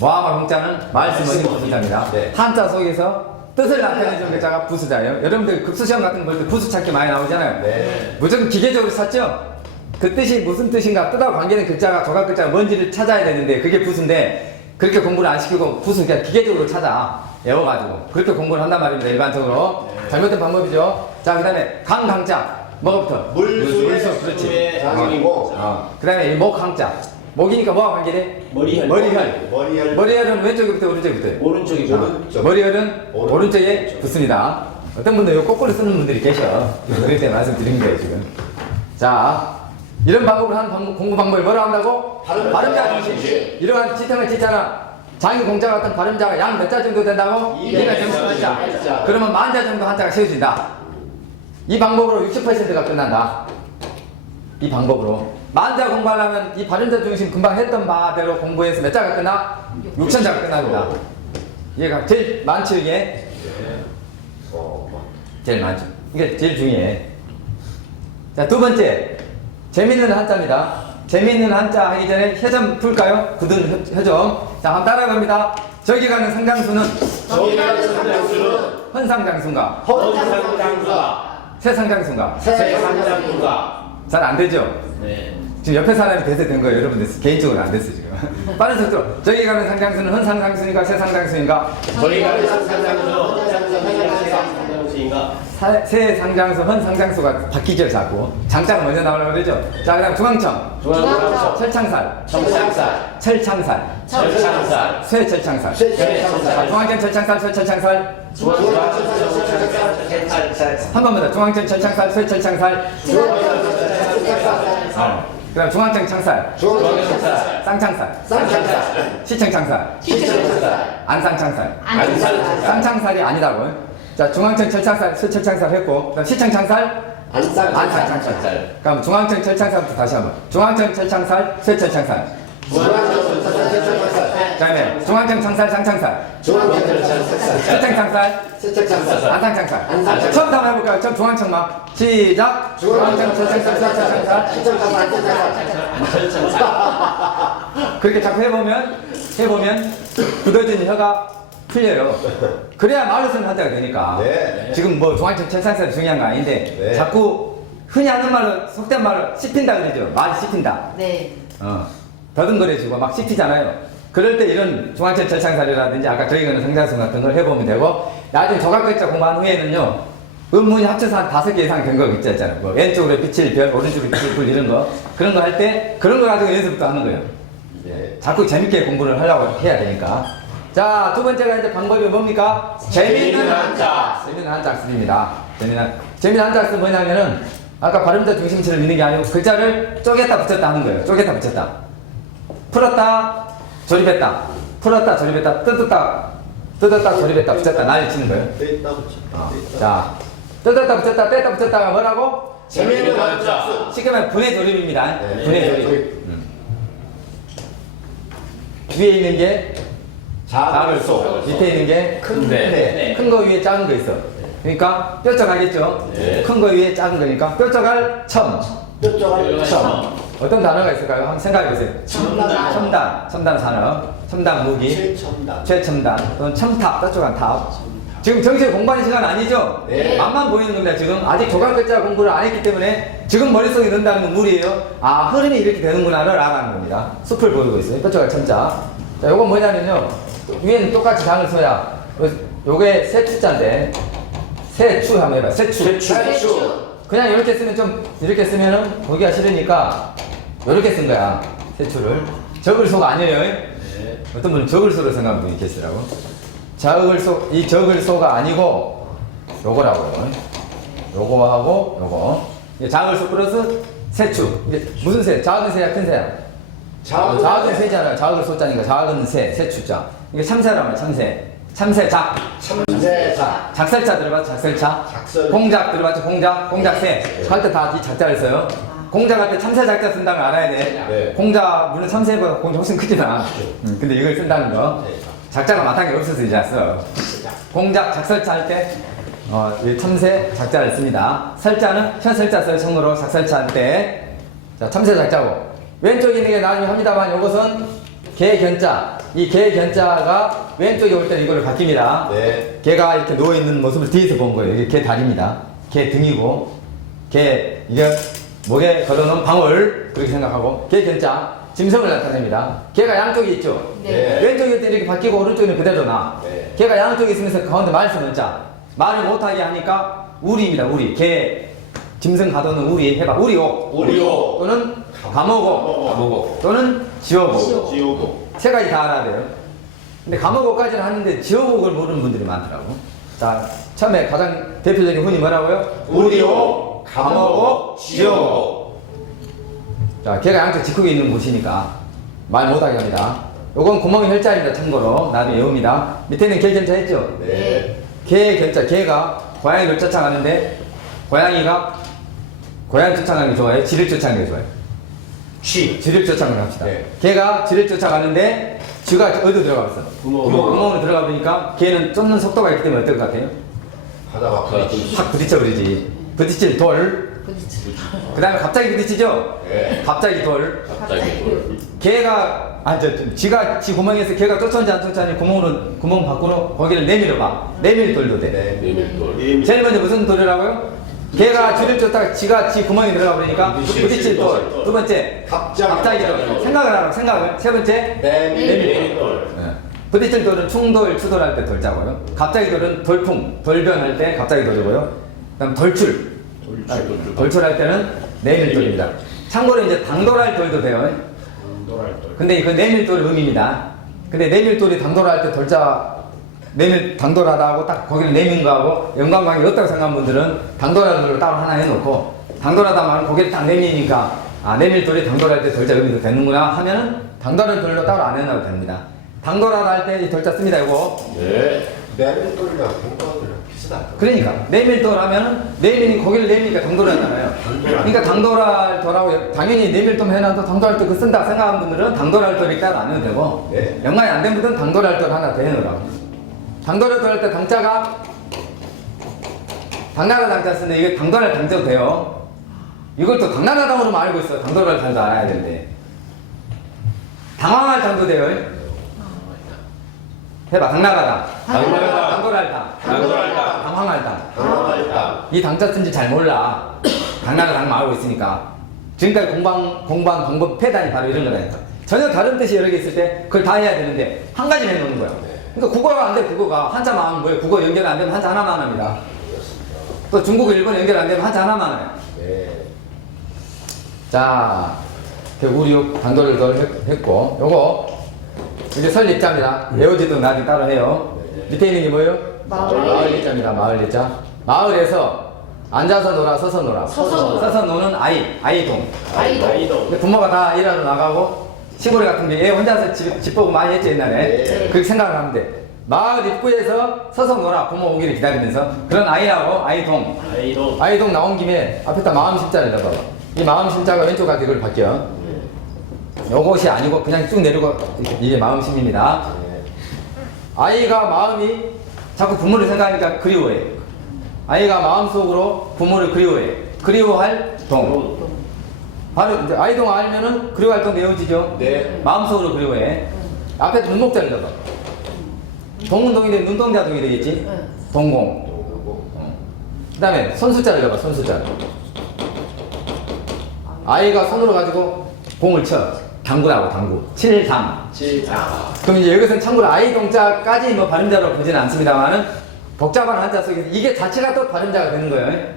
모함할 홍자는 말씀원이 부수자입니다. 네. 한자 속에서 뜻을 나타내는 글자가 부수자예요. 여러분들 급수시험 같은 거 볼 때 부수 찾기 많이 나오잖아요. 네. 무조건 기계적으로 찾죠? 그 뜻이 무슨 뜻인가, 뜻하고 관계된 글자가, 조각 글자가 뭔지를 찾아야 되는데, 그게 부수인데, 그렇게 공부를 안 시키고 부수 그냥 기계적으로 찾아 외워가지고 그렇게 공부를 한단 말입니다. 일반적으로. 잘못된 방법이죠. 자, 그 다음에 강자 뭐부터? 물수의 그렇지. 장인이고. 그 다음에 이 목강자. 목이니까 뭐와 관계돼? 머리혈. 머리혈. 머리혈은 왼쪽부터 오른쪽부터? 오른쪽이 오른쪽. 머리혈은 오른쪽. 오른쪽에 붙습니다. 어떤 분들 이거 거꾸로 쓰는 분들이 계셔. 그럴 때 말씀드린 거예요 지금. 자, 이런 방법을 하는 공부 방법을 뭐라 한다고? 발음자 중심. 이러한 지탱을 짓잖아. 장인 공자 같은 발음자가 양 몇 자 정도 된다고? 200자 정도 한자. 그러면 만자 정도 한자가 세워진다. 이 방법으로 60%가 끝난다. 이 방법으로. 만자 공부하려면 이 발음자 중심 금방 했던 바대로 공부해서 몇 자가 끝나? 6,000자가 끝납니다. 얘가 제일 많죠 이게? 제일 많죠. 이게 제일 중요해. 자, 두 번째. 재밌는 한자입니다. 재밌는 한자 하기 전에 혀점 풀까요? 굳은 혀점. 자, 한번 따라갑니다. 저기 가는 상장수는 저기 가는 상장수는 헌상장수인가? 헌상장수가. 새상장수인가? 새상장수가. 잘 안 되죠? 네. 지금 옆에 사람이 돼서 된 거예요. 여러분들 개인적으로 안 됐어 지금. 빠른 속도로. 저기 가는 상장수는 헌상장수인가? 새상장수인가? 저기 가는 상장수는 헌상장수가. 새상장수, 헌상장수가 바뀌죠 자꾸. 장자가 먼저 나오려고 그러죠. 자, 그 다음 중앙청. 철창살. 청창살. 철창살. 쇠철창살. 자, 중앙청 철창살, 쇠철창살. 한 번만 더. 중앙청 철창살, 쇠철창살. 그 다음 중앙청 창살. 쌍창살. 시청창살. 안상창살. 쌍창살이 아니라고. 자, 중앙청 철창살, 쇠철창살 했고, 그다음 시청창살, 안상창살. 그럼 중앙청 철창살부터 다시 한번. 중앙청 철창살, 쇠철창살. 그다음에 중앙청 창살, 쌍창살. 시청창살, 안상창살. 처음 다 한번 해볼까요? 처음 중앙청만. 시작. 중앙청 철창살, 쇠철창살. 그렇게 자꾸 해보면 굳어진 혀가 풀려요. 그래야 말로 쓰는 한자가 되니까. 네. 지금 뭐 중앙청 철창살이 중요한 거 아닌데 네. 자꾸 흔히 하는 말로 속된 말로 씹힌다 그러죠. 말이 씹힌다. 네. 더듬거려지고 막 씹히잖아요. 그럴 때 이런 중앙청 철창살이라든지 아까 저희 거는 상장수 같은 걸 해보면 되고, 나중에 조각글자 공부한 후에는요 음문이 합쳐서 한 5개 이상 된 거 있잖아요. 뭐 왼쪽으로 빛을 별, 오른쪽으로 빛을 불 이런 거, 그런 거 할 때 그런 거 가지고 연습부터 하는 거예요. 네. 자꾸 재밌게 공부를 하려고 해야 되니까. 자, 두 번째가 이제 방법이 뭡니까? 재미있는 한자. 재미있는 한자 쓰입니다. 재미있는 한자 쓰 뭐냐면은 아까 발음자 중심체를 믿는 게 아니고 글자를 쪼갰다 붙였다 하는 거예요. 쪼갰다 붙였다. 풀었다, 조립했다. 풀었다, 조립했다. 뜯었다, 조립했다, 붙였다. 난리 치는 거예요. 뺐다 붙였다. 자, 뜯었다, 붙였다, 뺐다, 붙였다가 뭐라고? 재미있는 한자. 쉽게 말하면 분해 조립입니다. 네. 분해 조립. 위에 있는 게 작을 쏘, 밑에 있는 게 큰데. 큰 거 위에 작은 거 있어. 그러니까 뾰족하겠죠? 네. 큰 거 위에 작은 거니까 뾰족할 첨. 뾰족한 첨. 어떤 단어가 있을까요? 한번 생각해 보세요. 첨단. 첨단 산업, 첨단 무기, 최첨단. 최첨단, 또는 첨탑, 뾰족한 탑. 지금 정시에 공부하는 시간 아니죠? 네. 맛만 보이는 겁니다. 지금 아직 조각글자 공부를 안 했기 때문에 지금 머릿속에 넣는다는 건 무리예요. 아, 흐름이 이렇게 되는구나를 알아가는 겁니다. 숲을 보이고 있어요. 뾰족한 첨자. 자, 요건 뭐냐면요. 위에는 똑같이 장을 써야 요게 세추자인데 세추 한번 해봐. 세추. 그냥 이렇게 쓰면 좀 이렇게 쓰면은 보기가 싫으니까 이렇게 쓴 거야. 세출을. 적을소가 아니에요. 네. 어떤 분은 적을소로 생각하는 분이 계시더라고. 적을소, 이 적을소가 아니고 요거라고요. 요거하고 요거. 이게 작을소 플러스 세추. 이게 무슨 새? 작은 새야, 큰 새야? 작은 새잖아요. 작을 소자니까 작은 새, 세추자. 이게 참새란 말이야, 참새. 참새작. 참새자. 작살차 들어봤죠? 작살차. 작살. 공작 들어봤죠? 공작. 공작새. 할 때 다 이 작자를 써요. 공작 할 때 참새 작자 쓴다는 걸 알아야 돼. 네. 공작, 물론 참새보다 공작 훨씬 크지만. 근데 이걸 쓴다는 거. 작자가 마땅히 없어서 이제 써. 공작, 작설차 할 때, 이 참새 작자를 씁니다. 설자는 현설자 써요. 청으로 작설차 할 때. 자, 참새 작자고. 왼쪽에 있는 게 나중에 합니다만 이것은 개견자. 이 개견자가 왼쪽에 올 때 이걸로 바뀝니다. 네. 개가 이렇게 누워있는 모습을 뒤에서 본 거예요. 이게 개 다리입니다. 개 등이고, 이게 목에 걸어놓은 방울, 그렇게 생각하고, 개견자, 짐승을 나타냅니다. 개가 양쪽에 있죠? 네. 왼쪽에 있을 때 이렇게 바뀌고, 오른쪽에는 그대로 나. 네. 개가 양쪽에 있으면서 가운데 말씀 넣자. 말을 못하게 하니까, 우리입니다, 우리. 개, 짐승 가도는 우리 해봐. 우리오. 우리오. 또는 감옥오. 가보고. 또는 지옥오. 지우고. 세 가지 다 알아야 돼요. 근데 감옥오까지는 하는데 지옥옥을 모르는 분들이 많더라고. 자, 처음에 가장 대표적인 훈이 뭐라고요? 우리오, 감옥오, 지옥옥. 자, 걔가 양쪽 직후에 있는 곳이니까 말 못하게 합니다. 요건 구멍이 혈자입니다. 참고로 나중에 외웁니다. 밑에는 개견자 했죠? 네. 개견자, 개가 고양이를 쫓아가는데 고양이가 고양이 쫓아가는 게 좋아요? 지를 쫓아가는 게 좋아요? 쥐를 쫓아가는 거 합시다. 네. 개가 쥐를 쫓아가는데 쥐가 어디로 들어가겠어? 구멍으로 들어가 보니까 개는 쫓는 속도가 있기 때문에 어떨 것 같아요? 하다가 부딪히지. 확 부딪혀 버리지. 부딪힐 돌. 그 다음에 갑자기 부딪히죠? 네. 갑자기 돌. 갑자기. 개가, 쥐가 지 구멍에서 개가 쫓아오는지 안 쫓아오는지 구멍 밖으로 거기를 내밀어 봐. 내밀 돌도 돼. 네. 내밀돌. 제일 먼저 무슨 돌이라고요? 개가 쥐를 쫓다가 쥐가 지 구멍에 들어가 버리니까 부딪힐 돌. 두 번째, 갑자기 돌. 생각을 하라고, 생각을. 세 번째, 내밀돌. 부딪힐 돌은 충돌, 추돌할 때 돌자고요. 갑자기 돌은 돌풍, 돌변할 때 갑자기 돌이고요. 그 다음 돌출. 돌출할 때는 내밀돌입니다. 참고로 이제 당돌할 돌도 돼요. 근데 그 내밀돌의 의미입니다. 근데 내밀돌이 당돌할 때 돌자, 당돌하다고 딱 거기를 내민 거하고 연관관계 없다고 생각하는 분들은 당돌한 돌로 따로 하나 해놓고, 당돌하다 말은 고개를 딱 내미니까 내밀돌이 당돌할 때 돌자 의미도 되는구나 하면은 당돌한 돌로 따로 안 해놔도 됩니다. 당돌하다 할 때 이 돌자 씁니다. 이거. 네. 내밀돌이랑 공돌이랑 비슷하다. 그러니까 내밀돌 하면은 내밀이 고개를 내미니까 당돌하잖아요. 그러니까 당돌할 돌하고 당연히 내밀돌 해놔도 당돌할 때 그 쓴다 생각하는 분들은 당돌할 돌이 따로 안 해도 되고, 네. 연관이 안 된 분들은 당돌할 돌 하나 더 해놓으라고. 당돌할 돌 할 때 당자가 당나라 당자 쓰는데 이게 당돌할 당자도 돼요. 이걸 또 당나라 당으로만 알고 있어. 당돌할 당도 알아야 되는데. 당황할 당도 돼요. 해봐. 당나라당. 당나라당. 당돌할 당. 당돌할 당. 당황할 당. 당황했다. 이 당자 쓴지 잘 몰라. 당나라 당만 알고 있으니까. 지금까지 공부한 방법 패단이 바로 이런 거라니까. 전혀 다른 뜻이 여러 개 있을 때 그걸 다 해야 되는데 한 가지만 해놓는 거야. 그러니까 국어가 안 돼. 국어가 한자만 하면 뭐예요? 국어 연결 안 되면 한자 하나만 합니다. 또 중국어 일본어 연결 안 되면 한자 하나만 해요. 네. 자, 우리 당돌을 했고, 요거 이제 설립자입니다. 외우지도 나중에 따로 해요. 밑에 있는 게 뭐예요? 마을리자입니다. 마을리자. 마을에서 앉아서 놀아, 서서 놀아. 서서 노는 아이동. 근데 부모가 다 일하러 나가고 시골에 같은 게 얘 혼자서 집 보고 많이 했죠 옛날에. 네. 그렇게 생각을 하면 돼. 마을 입구에서 서서 놀아, 부모 오기를 기다리면서. 그런 아이라고 아이동 나온 김에 앞에다 마음 심자를 넣어봐. 이 마음 심자가 왼쪽 가게 이걸 바뀌어. 요것이 아니고 그냥 쭉 내려고 이게 마음 심입니다. 아이가 마음이 자꾸 부모를 생각하니까 그리워해. 아이가 마음속으로 부모를 그리워해. 그리워할 동. 바로 이제 아이동 알면은 그리워할 동 외워지죠? 네. 마음속으로 그리워해. 앞에 눈목자를 넣어봐. 동은 동인데 눈동자 동이 되겠지? 동공. 그 다음에 손숫자를 넣어봐. 손숫자를. 아이가 손으로 가지고 공을 쳐. 당구라고 당구. 칠당. 그럼 이제 여기서는 참고로 아이동자까지 뭐 발음자로 보지는 않습니다만은 복잡한 한자 속에서 이게 자체가 또 발음자가 되는 거예요.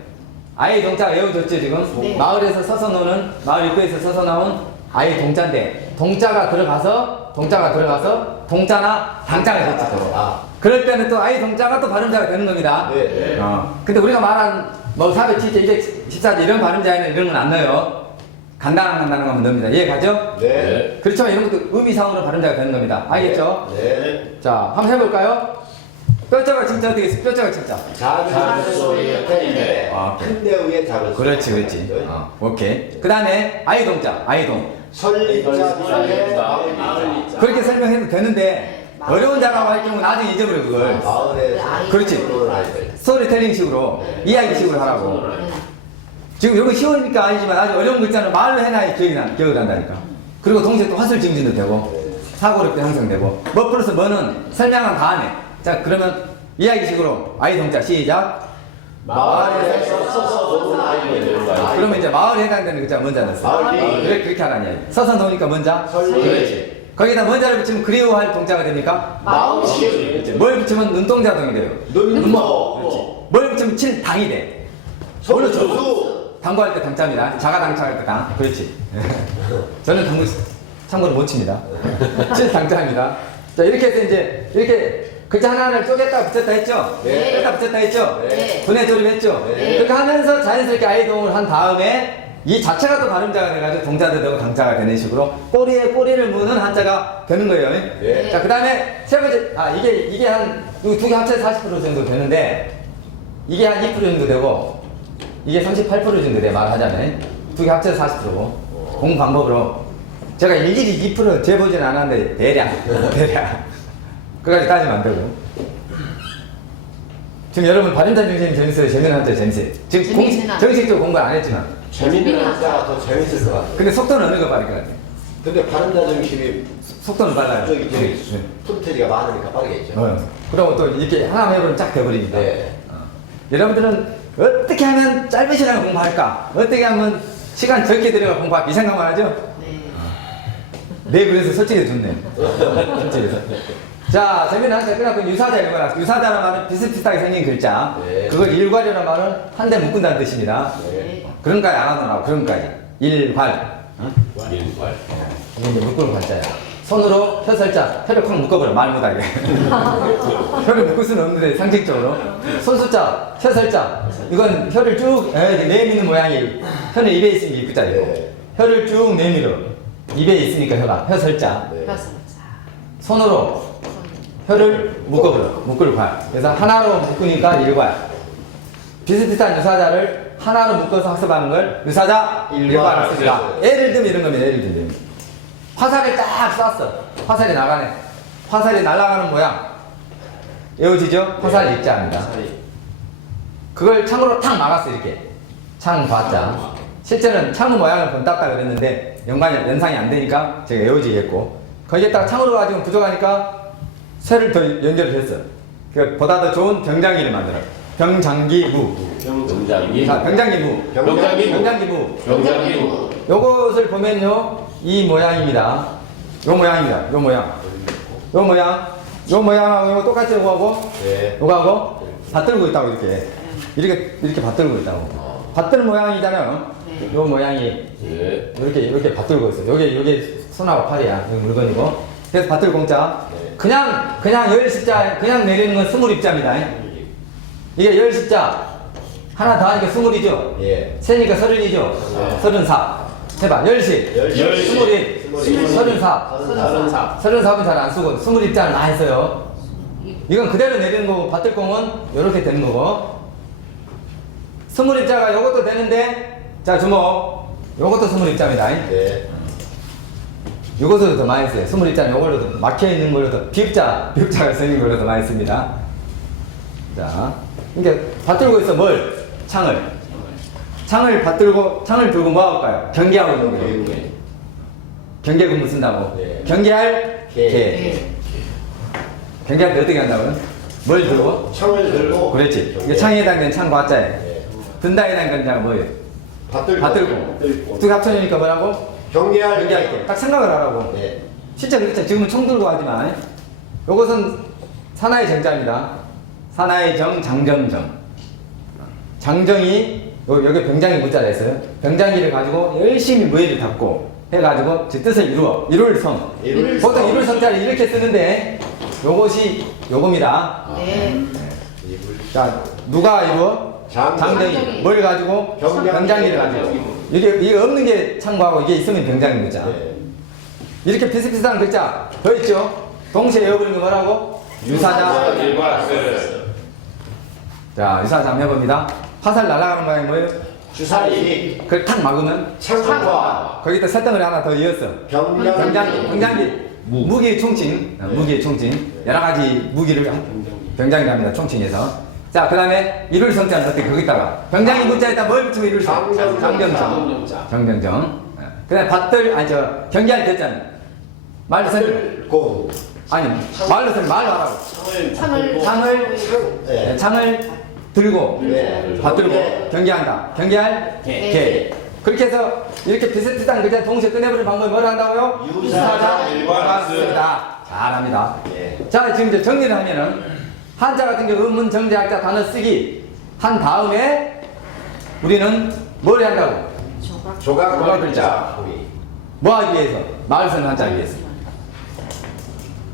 아이 동자 외워줬죠 지금? 네. 마을에서 서서 노는 마을 입구에서 서서 나온 아이 동자인데 동자가 들어가서 동자나 당자가 됐죠. 아. 그럴 때는 또 아이 동자가 또 발음자가 되는 겁니다. 네, 네. 근데 우리가 말한 뭐 407제, 214제 이런 발음자에는 이런 건 안 넣어요. 간단한 것만 넣습니다. 이해가죠? 네. 그렇지만 이런 것도 의미상으로 발음자가 되는 겁니다. 알겠죠? 네. 자, 한번 해볼까요? 뼈자가 진짜 어떻게 있어? 뼈자가 진짜. 작은 소리에 팬인데 아, 큰데 위에 작은 소리. 그렇지. 오케이. 그 다음에 아이동자, 아이동. 설립자에 그렇게 설명해도 되는데 어려운 자라고 할 경우 나중에 잊어버려 그걸. 마을에 그렇지. 스토리텔링식으로 이야기식으로 하라고. 지금 이거 쉬우니까 아니지만 아주 어려운 거 있잖아. 말로 해놔야 기억이 난다니까. 그리고 동시에 또 화술 증진도 되고 사고력도 형성되고 뭐 플러스 뭐는 설명한 다음에 자 그러면 이야기식으로 아이 동자 시작. 마을에서 서서 노는 아이들. 그러면 이제 마을에 해당되는 글자가 먼저 넣었어. 마을이. 그래 그렇게 하라는 이야기. 서서 놓으니까 먼저. 설리. 그렇지. 거기다 먼저를 붙이면 그리워할 동자가 됩니까? 마음씨. 그렇지. 뭘 붙이면 눈동자동이 돼요. 눈모. 그렇지. 뭘 붙이면 칠당이 돼. 소수. 당구할 때 당자입니다. 자가당착할 때 당. 그렇지. 저는 당구 참고로 못 칩니다. 칠당자입니다. 자 이렇게 해서 이제 이렇게 글자 하나를 쪼갰다 붙였다 했죠? 네. 뺐다 붙였다 했죠? 네. 분해 조립했죠? 네. 그렇게 하면서 자연스럽게 아이동을 한 다음에 이 자체가 또 발음자가 돼가지고 동자도 되고 당자가 되는 식으로 꼬리에 꼬리를 무는 한자가 되는 거예요. 네. 자 그 다음에 세 번째 이게 한 두 개 합쳐서 40% 정도 되는데 이게 한 2% 정도 되고 이게 38% 정도 돼 말하자면 두 개 합쳐서 40%고 공부 방법으로 제가 일일이 2% 재보진 않았는데 대략 그까지 따지면 안 되고 지금 여러분 발음자 중심 재밌어요? 재미난 한자 재밌어요? 지금 재미있는 한자. 정식적으로 공부 안 했지만 재밌는 한자가 더 재밌을 것 같아요. 근데 속도는 어느 거 빠를 것 같아요? 근데 발음자 중심이 속도는 빨라요. 저기 푼테리가 많으니까 빠르겠죠. 그리고 또 이렇게 하나만 해보면 쫙 돼버리니까. 네. 여러분들은 어떻게 하면 짧은 시간에 공부할까? 어떻게 하면 시간 적게 들여가 공부할까? 이 생각만 하죠? 네. 네, 그래서 솔직히 좋네. 솔직해서. 자, 재미난 한자 끝났고 유사자 읽어라. 유사자란 말은 비슷비슷하게 생긴 글자. 네. 그걸 일괄이라는 말은 한 대 묶는다는 뜻입니다. 네. 그런 까지 안 하더라고. 그런 까지. 일괄. 일괄. 이게 이제 묶을 관자야. 손으로 혀설자, 혀를 콱 묶어버려. 말 못하게. 혀를 묶을 수는 없는데 상징적으로. 손수자, 혀설자. 이건 혀를 쭉 내미는 모양이. 혀는 입에 있으니까 입구자이고. 네. 혀를 쭉 내밀어. 입에 있으니까 혀가. 혀설자. 네. 펴서 손으로 혀를 묶어버려. 묶을 괄. 그래서 하나로 묶으니까 일괄. 비슷비슷한 유사자를 하나로 묶어서 학습하는 걸 유사자 일괄 학습이다. 예를 들면 이런 겁니다. 예를 들면 화살을 딱 쐈어. 화살이 나가네. 화살이 날아가는 모양. 외워지죠? 화살 입자입니다. 그걸 창으로 탁 막았어 이렇게. 창 과자. 실제는 창의 모양을 본땄다 그랬는데 연상이 안 되니까 제가 외워지겠고 거기에다가 창으로 가지고 부족하니까 쇠를 더 연결을 했어. 그 보다 더 좋은 병장기를 만들어. 병장기무. 병장기. 자, 병장기무. 병장기무. 병장기무. 요것을 보면요, 이 모양입니다. 요 모양입니다. 요 모양. 요 모양. 요 모양하고 요거 똑같이 요거하고 네. 요거하고 받들고 있다고 이렇게 받들고 있다고. 받들 모양이잖아요. 네. 요 모양이 네. 이렇게 받들고 있어. 요게 손하고 팔이야. 요 물건이고. 그래서 받들 공자. 네. 그냥 열 십자 그냥 내리는 건 스물 입자입니다. 이게 열 십자 하나 더 하니까 스물이죠. 예. 세니까 서른이죠. 네. 서른사. 해봐. 열시. 열시. 스물이. 서른사. 서른사분 잘 안 쓰고 스물 입자는 많이 써요. 이건 그대로 내리는 거고 받들공은 이렇게 되는 거고. 스물 입자가 요것도 되는데 자 주목. 요것도 스물 입자입니다. 네. 요것도 더 많이 써요. 스물 입자는 요걸로도 막혀있는 걸로도 비읍자가 생긴 걸로도 많이 씁니다. 자, 그러니까 받들고 있어 뭘? 창을 들고 뭐 할까요? 경계하고 있는 거예요. 경계 근무 쓴다고. 네. 경계할 개. 개. 경계할 때 어떻게 한다고요? 뭘 들고? 창을 들고. 그렇지. 경계. 이게 창에 해당되는 창 과자에. 네. 든다에 해당되는 자가 뭐예요? 받들고. 두 개 합쳐지니까 뭐라고? 경계할 경계할 게. 딱 생각을 하라고. 네. 실제 그렇죠. 지금은 총 들고 하지만 요것은 사나이 정자입니다. 사나이 정, 장정정. 장정이 여기 병장이 문자를 했어요. 병장기를 가지고 열심히 무예를 닦고 해가지고 제 뜻을 이룰 성. 이룰 보통 성. 이룰 성자를 이렇게 쓰는데 요것이 요겁니다. 네. 자, 누가 이루어? 장병이. 장병이. 뭘 가지고? 병장기. 병장기를 가지고. 이게 없는 게 참고하고 이게 있으면 병장기 문자. 네. 이렇게 비슷비슷한 글자 더 있죠? 동시에 외워버린 거 뭐라고? 유사자. 일과스. 자, 유사자 한번 해봅니다. 화살 날아가는 모양이 뭐예요? 주사위, 그걸 탁 막으면 창과, 거기다 설탕을 하나 더 이었어. 병장기. 무기의 총칭. 무기의 총칭. 여러 가지 무기를 병장이라 합니다. 총칭해서. 자, 그 다음에 이룰 성자는 어떻게 거기다가 병장이 문자에다 뭘 붙이면 이룰 성? 장병정. 정병정. 그 다음에 경기할 때자는 말로 설 고, 아니 말로 설 말로 하라고. 창을 들고 네. 받들고 경계한다. 경계할 개. 그렇게 해서 이렇게 비슷비슷한 글자 동시에 꺼내버리는 방법이 뭐라 한다고요? 유사자 일관쓰다. 잘합니다. 예. 자, 지금 이제 정리를 하면은 한자 같은 경우 음문 정제학자 단어 쓰기 한 다음에 우리는 뭘 한다고? 조각 글자. 글자. 뭐 하기 위해서? 마을 쓰는 한자 하기 위해서.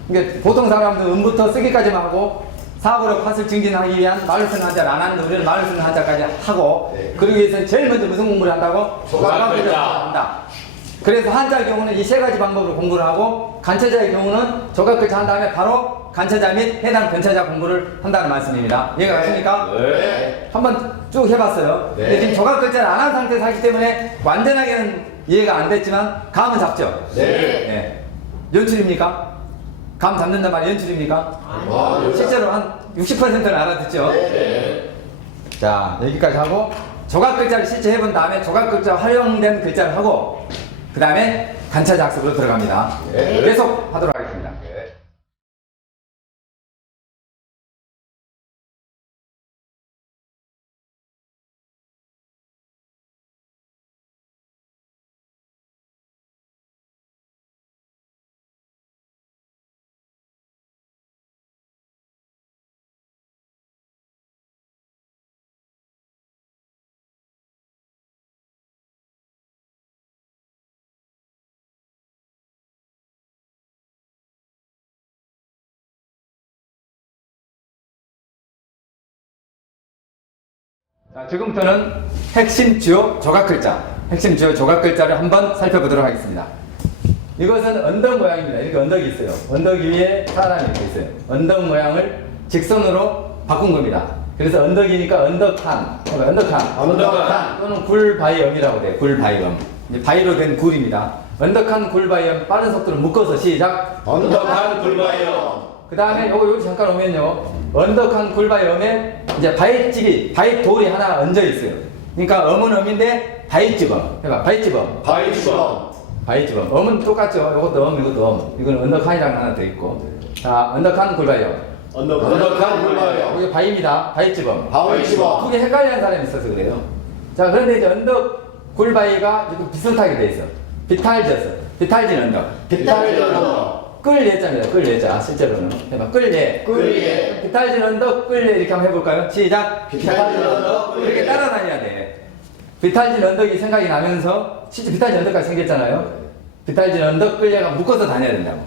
그러니까 보통 사람들 음부터 쓰기까지만 하고 사고력 팥을 증진하기 위한 말을 쓰는 한자를 안 하는데 우리는 말을 쓰는 한자까지 하고 네. 그러기 위해서 제일 먼저 무슨 공부를 한다고? 조각글자. 한다. 그래서 한자의 경우는 이 세 가지 방법으로 공부를 하고 간체자의 경우는 조각글자 한 다음에 바로 간체자 및 해당 변체자 공부를 한다는 말씀입니다. 이해가 가십니까? 네. 한번 쭉 해봤어요. 네. 근데 지금 조각글자를 안 한 상태에서 하기 때문에 완전하게는 이해가 안 됐지만 감은 잡죠? 네. 네. 연출입니까? 감 잡는단 말이 연출입니까? 와, 실제로 한 60%는 알아듣죠? 네. 자, 여기까지 하고 조각글자를 실제 해본 다음에 조각글자 활용된 글자를 하고 그 다음에 간체자 학습으로 들어갑니다. 네. 계속 하도록 하겠습니다. 네. 자, 지금부터는 핵심 주요 조각글자, 핵심 주요 조각글자를 한번 살펴보도록 하겠습니다. 이것은 언덕 모양입니다. 이렇게 언덕이 있어요. 언덕 위에 사람이 이렇게 있어요. 언덕 모양을 직선으로 바꾼 겁니다. 그래서 언덕이니까 언덕한, 언덕한. 또는 굴바이엄이라고 돼요. 굴바이엄. 이제 바위로 된 굴입니다. 언덕한 굴바이엄 빠른 속도로 묶어서 시작. 언덕한 굴바이엄. 그 다음에 여기 잠깐 오면요. 언덕한 굴바이엄에 이제 바위집이, 바위돌이 하나 얹어 있어요. 그러니까 엄은 엄인데 바위집엄. 해봐. 바위집엄. 바위지범. 바위집엄. 엄은 똑같죠. 이것도 엄, 이것도 엄. 이건 언덕한이랑 하나 더 있고. 자, 언덕한 굴바이엄. 언덕한 굴바이엄. 여기 바위입니다. 바위집엄. 바위지범. 그게 헷갈리는 사람이 있어서 그래요. 자, 그런데 이제 언덕 굴바위가 이렇게 비슷하게 돼 있어. 비탈졌어. 비탈진 언덕. 비탈진 언덕. 끌 예자입니다. 끌 예자. 실제로는. 해봐. 끌 예. 끌 예. 비탈진 언덕 끌 예. 이렇게 한번 해볼까요? 시작. 비탈진 언덕 끌 예. 이렇게 따라다녀야 돼. 비탈진 언덕이 생각이 나면서 실제 비탈진 언덕까지 생겼잖아요. 비탈진 언덕 끌 예가 묶어서 다녀야 된다고.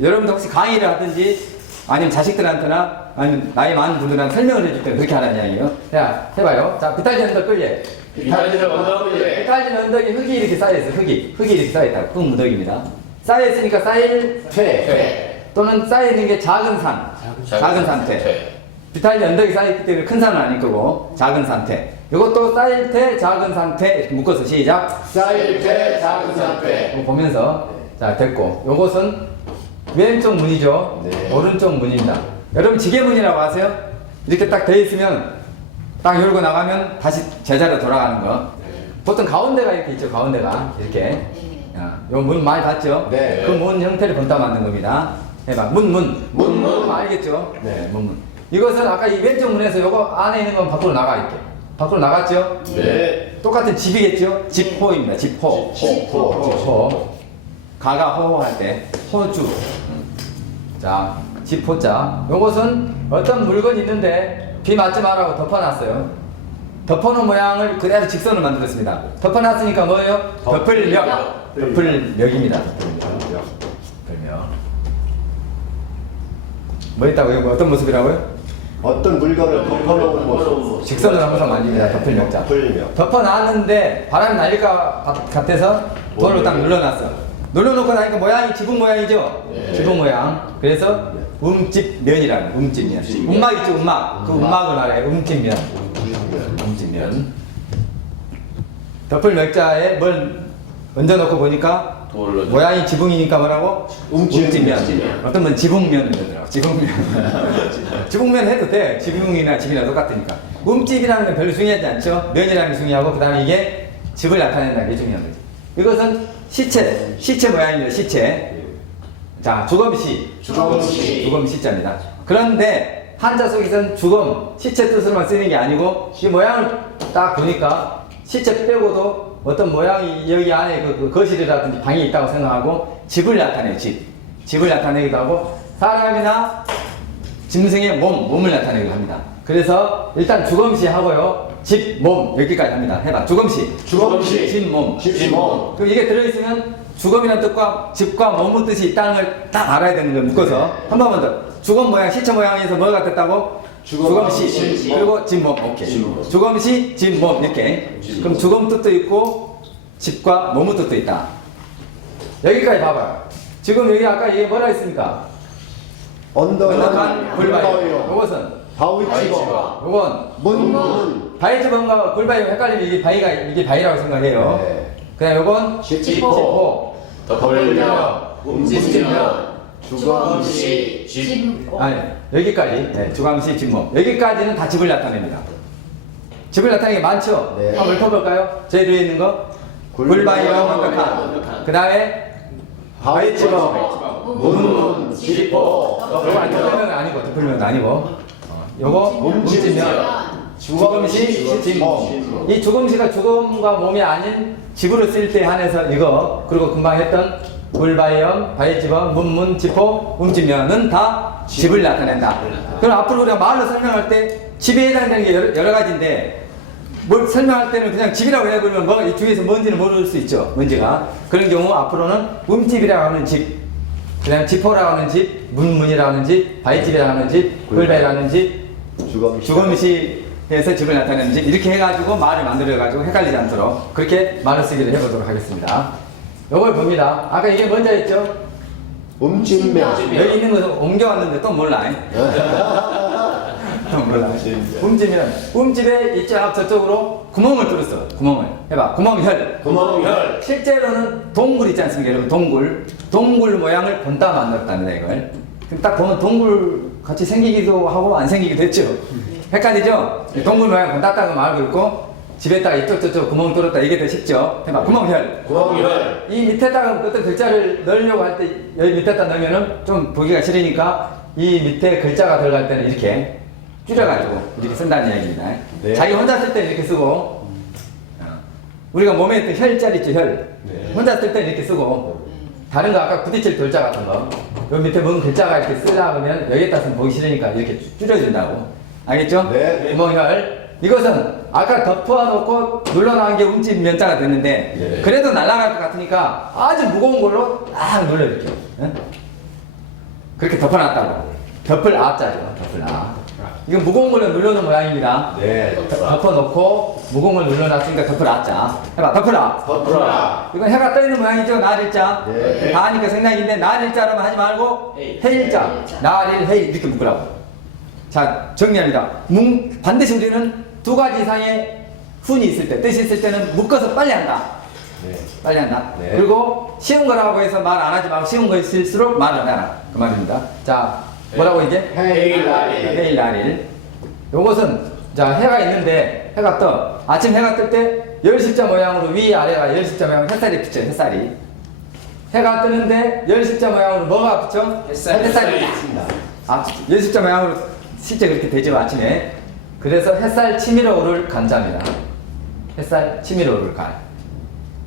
여러분도 혹시 강의를 하든지 아니면 자식들한테나 아니면 나이 많은 분들한테 설명을 해줄 때 그렇게 하라는 이야기예요. 자, 해봐요. 자, 비탈진 언덕 끌 예. 비탈진 언덕 끌 예. 비탈진 언덕에 흙이 이렇게 쌓여있어요. 흙이 이렇게 쌓여있다. 흙무더기입니다. 쌓여있으니까 쌓일 퇴. 또는 쌓여있는 게 작은 산. 작은 산태. 비탈진 언덕이 쌓여있기 때문에 큰 산은 아닐 거고 작은 산태. 이것도 쌓일 태, 작은 산태 이렇게 묶어서 시작. 쌓일 퇴, 작은 산퇴. 이거 보면서 자 됐고 요것은 왼쪽 문이죠. 네. 오른쪽 문입니다. 여러분 지게문이라고 아세요? 이렇게 딱 돼 있으면 딱 열고 나가면 다시 제자리로 돌아가는 거. 보통 가운데가 이렇게 있죠. 가운데가 이렇게. 요 문 많이 봤죠? 네. 그 문 형태를 본따 만든 겁니다. 해봐. 문. 알겠죠? 네, 문. 이것은 아까 이 왼쪽 문에서 요거 안에 있는 건 밖으로 나가 있게. 밖으로 나갔죠? 네. 똑같은 집이겠죠? 집호입니다. 집호. 집호. 가가 호호할 때 호주. 자, 집호자. 요것은 어떤 물건이 있는데 비 맞지 말라고 덮어놨어요. 덮어놓은 모양을 그대로 직선으로 만들었습니다. 덮어놨으니까 뭐예요? 덮을력. 덮을력입니다. 덮을력. 뭐 있다고요? 뭐 어떤 모습이라고요? 어떤 물건을 덮어놓은 모습. 직선으로 항상 만듭니다. 덮을력자. 덮을력. 덮어놨는데 바람이 날릴 것 같아서 돌을 딱 눌러놨어. 눌러놓고 나니까 모양이 지붕 모양이죠? 지붕 모양. 그래서 움집면이라는 움집면. 움막 있죠? 움막. 그 움막을 말해. 움집면. 움집면. 덮을력자에 뭘 얹어놓고 보니까 돌을 얹어. 모양이 지붕이니까 뭐라고? 움집면. 어떤 분 지붕면을 넣더라고. 지붕면. 지붕면 해도 돼. 지붕이나 집이나 똑같으니까. 움집이라는 건 별로 중요하지 않죠? 면이라는 게 중요하고 그 다음에 이게 집을 나타낸다는 게 중요한 거지. 이것은 시체 모양입니다. 시체. 자, 주검시. 주검시자입니다. 그런데 한자 속에서는 주검, 시체 뜻으로만 쓰는 게 아니고 이 모양을 딱 보니까 시체 빼고도 어떤 모양이 여기 안에 그 거실이라든지 방이 있다고 생각하고 집을 나타내요. 집을 나타내기도 하고 사람이나 짐승의 몸을 나타내기도 합니다. 그래서 일단 주검시 하고요. 집, 몸 여기까지 합니다. 해봐. 주검시. 집, 몸. 그럼 이게 들어있으면 주검이라는 뜻과 집과 몸의 뜻이 있다는 걸 딱 알아야 되는 걸 묶어서 한 번만 더. 주검 모양, 시체 모양에서 뭐가 됐다고? 주검시. 그리고 집, 몸. 오케이. 주검시, 집, 몸 이렇게. 그럼 주검 뜻도 있고 집과 몸의 뜻도 있다. 여기까지 봐봐요. 지금 여기 아까 이게 뭐라 했습니까? 언덕한 굴바위. 요것은 바위치고. 요건 문. 바위지방과 굴바위 헷갈리면 이게 바위라고 생각해요. 네. 그냥 요건 지포. 덮을력. 움집면. 주검시. 집. 아니 여기까지 주광시 집몸 여기까지는 다 집을 나타냅니다. 집을 나타내는 게 많죠? 네. 한번 읊어볼까요? 제 뒤에 있는 거 굴바위와 완벽한 그 다음에 바위치고. 문. 지포. 덮을면 아니고 덮을면 아니고 요거 움집면 주검시 집몸 이 주검시가 주검과 몸이 아닌 집으로 쓸 때 한해서 이거 그리고 금방 했던 굴바위엄, 바위집엄, 문문, 지포, 움집면은 다 집을 나타낸다. 그럼 앞으로 우리가 말로 설명할 때 집에 해당되는 게 여러 가지인데 뭘 설명할 때는 그냥 집이라고 해버리면 뭐 이 중에서 뭔지는 모를 수 있죠. 뭔지가. 그런 경우 앞으로는 움집이라고 하는 집, 그 다음에 지포라고 하는 집, 문문이라고 하는 집, 바위집이라고 하는 집, 굴바위라고 하는 집, 주검시에서 집을 나타내는 집 이렇게 해가지고 말을 만들어가지고 헷갈리지 않도록 그렇게 말을 쓰기를 해보도록 하겠습니다. 요걸 봅니다. 아까 이게 먼저 했죠? 움집면. 여기 있는 것을 옮겨왔는데 또 몰라. 또 몰라. 움집면. 움집에 이쪽 저쪽으로 구멍을 뚫었어. 구멍을. 해봐. 구멍혈. 구멍혈. 실제로는 동굴 있지 않습니까? 여러분 동굴. 동굴 모양을 본따 만들었답니다. 이걸. 그럼 딱 보면 동굴 같이 생기기도 하고 안 생기기도 했죠. 헷갈리죠? 동굴 모양 본따다고 말고 있고 집에다가 이쪽 저쪽 구멍 뚫었다 이게 더 쉽죠. 해봐. 구멍혈. 구멍혈. 이 밑에다가 어떤 글자를 넣으려고 할 때 여기 밑에다 넣으면은 좀 보기가 싫으니까 이 밑에 글자가 들어갈 때는 이렇게 줄여가지고 이렇게 쓴다는 이야기입니다. 네. 자기 혼자 쓸 때는 이렇게 쓰고 우리가 몸에 있던 혈자리 있죠 혈. 네. 혼자 쓸 때는 이렇게 쓰고 다른 거 아까 부딪힐 돌자 같은 거 여기 밑에 뭔 글자가 이렇게 쓰려고 하면 여기에다 쓰면 보기 싫으니까 이렇게 줄여준다고. 알겠죠? 네. 구멍혈. 이것은 아까 덮어놓고 눌러놓은 게 움집면자가 됐는데 네. 그래도 날아갈 것 같으니까 아주 무거운 걸로 딱 눌러 이렇게 그렇게 덮어놨다고. 덮을 아자죠. 덮을 아. 이건 무거운 걸로 눌러놓은 모양입니다. 네. 덮어놓고 무거운 걸 눌러놨으니까 덮을 아자. 해봐. 덮을 아. 덮으라. 이건 해가 떠있는 모양이죠. 날일자. 네. 다 하니까 생각인데 날일자로만 하지 말고 해일자. 날일 해일 이렇게 묶으라고. 자 정리합니다. 반드시 우리는 두 가지 이상의 훈이 있을 때, 뜻이 있을 때는 묶어서 빨리 한다. 네. 빨리 한다. 네. 그리고 쉬운 거라고 해서 말 안 하지 말고 쉬운 거 있을수록 말을 해라. 그 말입니다. 자, 뭐라고 이제? 해일 날일. 해일 날일. 요것은 자 해가 있는데 해가 떠. 아침 해가 뜰 때 열십자 모양으로 위 아래가 열십자 모양으로 햇살이 비쳐. 햇살이. 해가 뜨는데 열십자 모양으로 뭐가 비쳐? 햇살이 비칩니다. 아, 열십자 모양으로 실제 그렇게 되죠 아침에. 그래서 햇살 치밀어 오를 간자입니다. 햇살 치밀어 오를 간.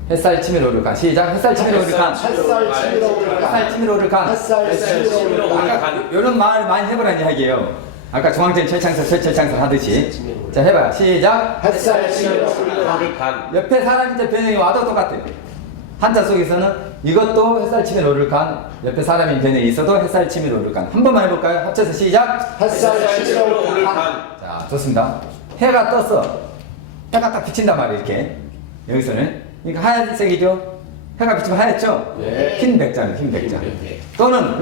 햇살 치밀어 오를 간. 시작. 햇살 치밀어 오를 간. 햇살 치밀어 오를 간. 햇살 치밀어 오를 간. 햇살 치밀어 오를 간. 아까 이런 말 많이 해보라는 이야기예요. 아까 중앙점 철창설 하듯이. 자, 해봐요. 시작. 햇살 치며 오를 간. 옆에 사람 이제 변형이 와도 똑같아요. 한자 속에서는 이것도 햇살 치면 오를 간, 옆에 사람이 변형이 있어도 햇살 치면 오를 간. 한 번만 해볼까요? 합쳐서 시작. 햇살 치며 오를 간. 자, 좋습니다. 해가 떴어. 해가 딱 비친단 말이에요, 이렇게. 여기서는. 그러니까 하얀색이죠? 해가 비치면 하얗죠? 네. 흰 백자는 흰 백자. 또는,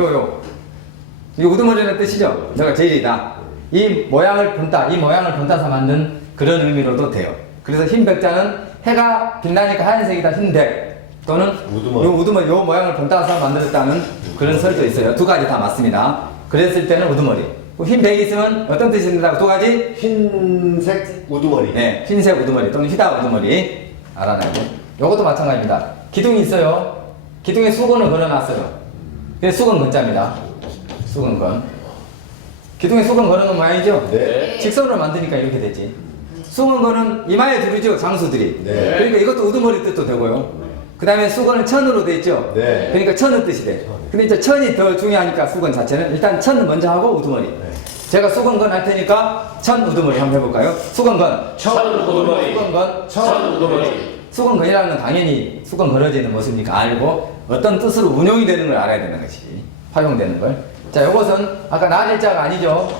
이거 우두머리라는 뜻이죠? 내가 제일이다. 이 모양을 본따서 만든 그런 의미로도 돼요. 그래서 흰 백자는 해가 빛나니까 하얀색이다, 흰 백. 또는 우두머리. 요 모양을 본따서 만들었다는 그런 설도 있어요. 두 가지 다 맞습니다. 그랬을 때는 우두머리. 흰 백이 있으면 어떤 뜻이 된다고 두 가지? 흰색 우두머리. 네, 흰색 우두머리 또는 휘다 우두머리 알아놔야 돼. 요것도 마찬가지입니다. 기둥이 있어요. 기둥에 수건을 걸어놨어요. 그게 수건 건자입니다. 수건건. 기둥에 수건 걸어놓은 모양이죠? 네. 직선으로 만드니까 이렇게 되지. 수건건은 이마에 두르죠, 장수들이. 네. 그러니까 이것도 우두머리 뜻도 되고요. 그 다음에 수건은 천으로 돼 있죠? 네. 그러니까 천의 뜻이 돼. 근데 이제 천이 더 중요하니까 수건 자체는 일단 천 먼저 하고 우두머리. 네. 제가 수건건 할 테니까 천 우두머리 한번 해볼까요? 수건건. 천 우두머리. 수건건. 천 우두머리. 수건건이라는 건 당연히 수건 걸어지는 모습이니까 알고 어떤 뜻으로 운용이 되는 걸 알아야 되는 것이 활용되는 걸. 자, 요것은 아까 나일자가 아니죠?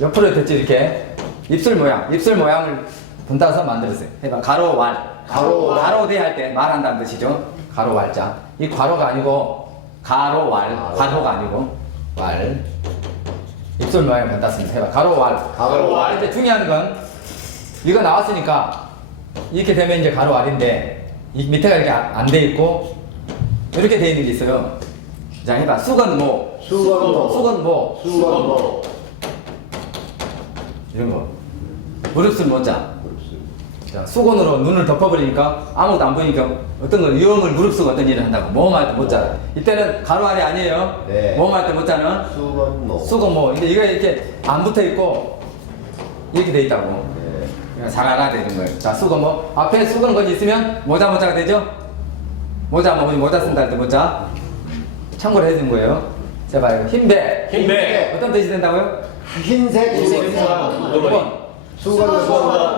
옆으로 됐죠, 이렇게. 입술 모양을 본따서 만들었어요. 해봐. 가로왈. 가로왈. 가로대 할 때 말한다는 뜻이죠. 가로왈자. 이 괄호가 아니고 가로왈. 괄호가 아니고 왈. 입술 모양을 본땄습니다. 해봐. 가로왈. 가로왈. 근데 중요한 건 이거 나왔으니까 이렇게 되면 이제 가로왈인데 이 밑에가 이렇게 안 돼 있고 이렇게 돼 있는 게 있어요. 자, 해봐. 수건모. 수건모. 수건모. 수건모. 이런 거. 무릎술 모자. 자, 수건으로 눈을 덮어버리니까 아무것도 안 보이니까 어떤 건 위험을 무릅쓰고 어떤 일을 한다고. 모험할 때 모자. 이때는 가로알이 아니에요. 네. 모험할 때 모자는 수건모. 수건모. 근데 이거 이렇게 안 붙어 있고 이렇게 돼 있다고. 네. 그러니까 잘 알아야 되는 거예요. 자, 수건모. 앞에 수건건이 있으면 모자가 되죠? 모자 쓴다 할 때 모자. 참고로 해주는 거예요. 자, 봐요. 흰배. 흰배. 어떤 뜻이 된다고요? 흰색 우두머리. 수건모.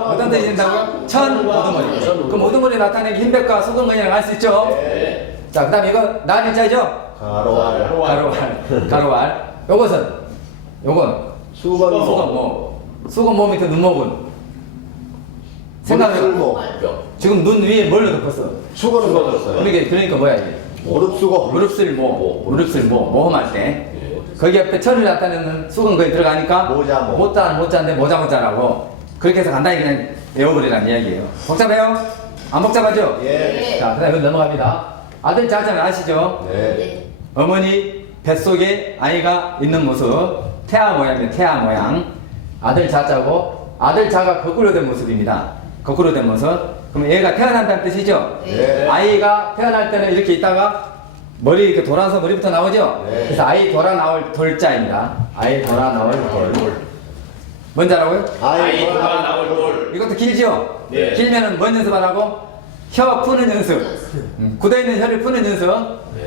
어떤 뜻이 된다고요? 천 우두머리. 그럼 우두머리 나타내기 흰백과 수건건이랑 할 수 있죠? 네. 자, 그 다음에 이거 나일자죠? 가로왈. 가로왈. 요건 수건모. 수건모 밑에 눈목은 생각해봐. 무릎술모. 지금 눈 위에 뭘로 덮었어? 수건을 걷었어요. 그러니까 뭐야 이게? 무릎수거. 무릎술모. 모험할 때. 거기 옆에 천을 나타내는 수건거에 들어가니까 모자모. 모자인데 모자라고 그렇게 해서 간단히 그냥 외워버리라는 이야기예요. 복잡해요? 안 복잡하죠? 예. 자, 그 다음에 넘어갑니다. 아들 자자는 아시죠? 네. 어머니 뱃속에 아이가 있는 모습. 태아 모양이에요. 태아 모양. 아들 자자고 아들 자가 거꾸로 된 모습입니다. 거꾸로 된 모습. 그럼 얘가 태어난다는 뜻이죠? 네. 아이가 태어날 때는 이렇게 있다가 머리 이렇게 돌아서 머리부터 나오죠? 네. 그래서 아이 돌아 나올 돌자입니다. 아이 돌아 나올 돌. 뭔지 알아고요? 아이 돌아 나올 돌. 이것도 길죠? 네. 길면은 뭔 연습 안 하고? 혀 푸는 연습. 굳어있는 혀를 푸는 연습.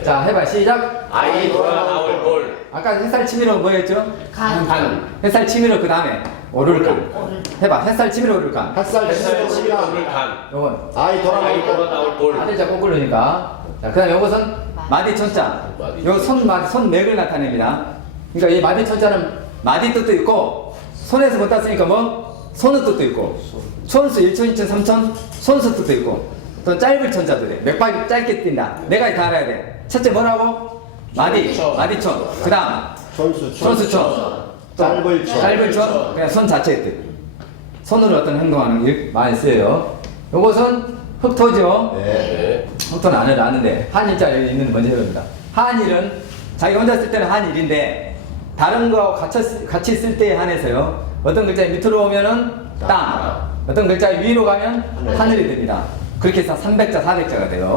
자, 해봐. 시작. 아이 돌아 나올 돌. 아까 햇살 치밀어 뭐였죠? 간. 햇살 치밀어 그 다음에 오를간. 오를. 해봐. 햇살 치밀어 오를간. 햇살 햇살 치밀어 치밀어 오를 간. 요건 아이 아이 돌아가니까 돌아 나올 돌. 아들자 거꾸로니까. 자, 그 다음에 요것은 마디천자. 요 손맥을 나타냅니다. 그러니까 이 마디천자는 마디 뜻도 있고 손에서 못 땄으니까 뭐? 손의 뜻도 있고 손수 1천, 2천, 3천 손수 뜻도 있고 또 짧을 천자도 돼. 맥박이 짧게 뛴다. 내가 다 알아야 돼. 첫째 뭐라고? 마디천. 그 다음 손수천. 짧을 천. 짧을 천. 그냥 손 자체의 뜻. 손으로 어떤 행동하는 게 많이 쓰여요. 요것은 흑토죠. 네. 흑토는 안 해도 아는데 한일자에 있는 먼저 해봅니다. 한일은 자기 혼자 쓸 때는 한일인데 다른 거하고 같이 쓸 때에 한해서요. 어떤 글자 밑으로 오면은 땅, 어떤 글자 위로 가면 하늘이 됩니다. 그렇게 해서 300자, 400자가 돼요.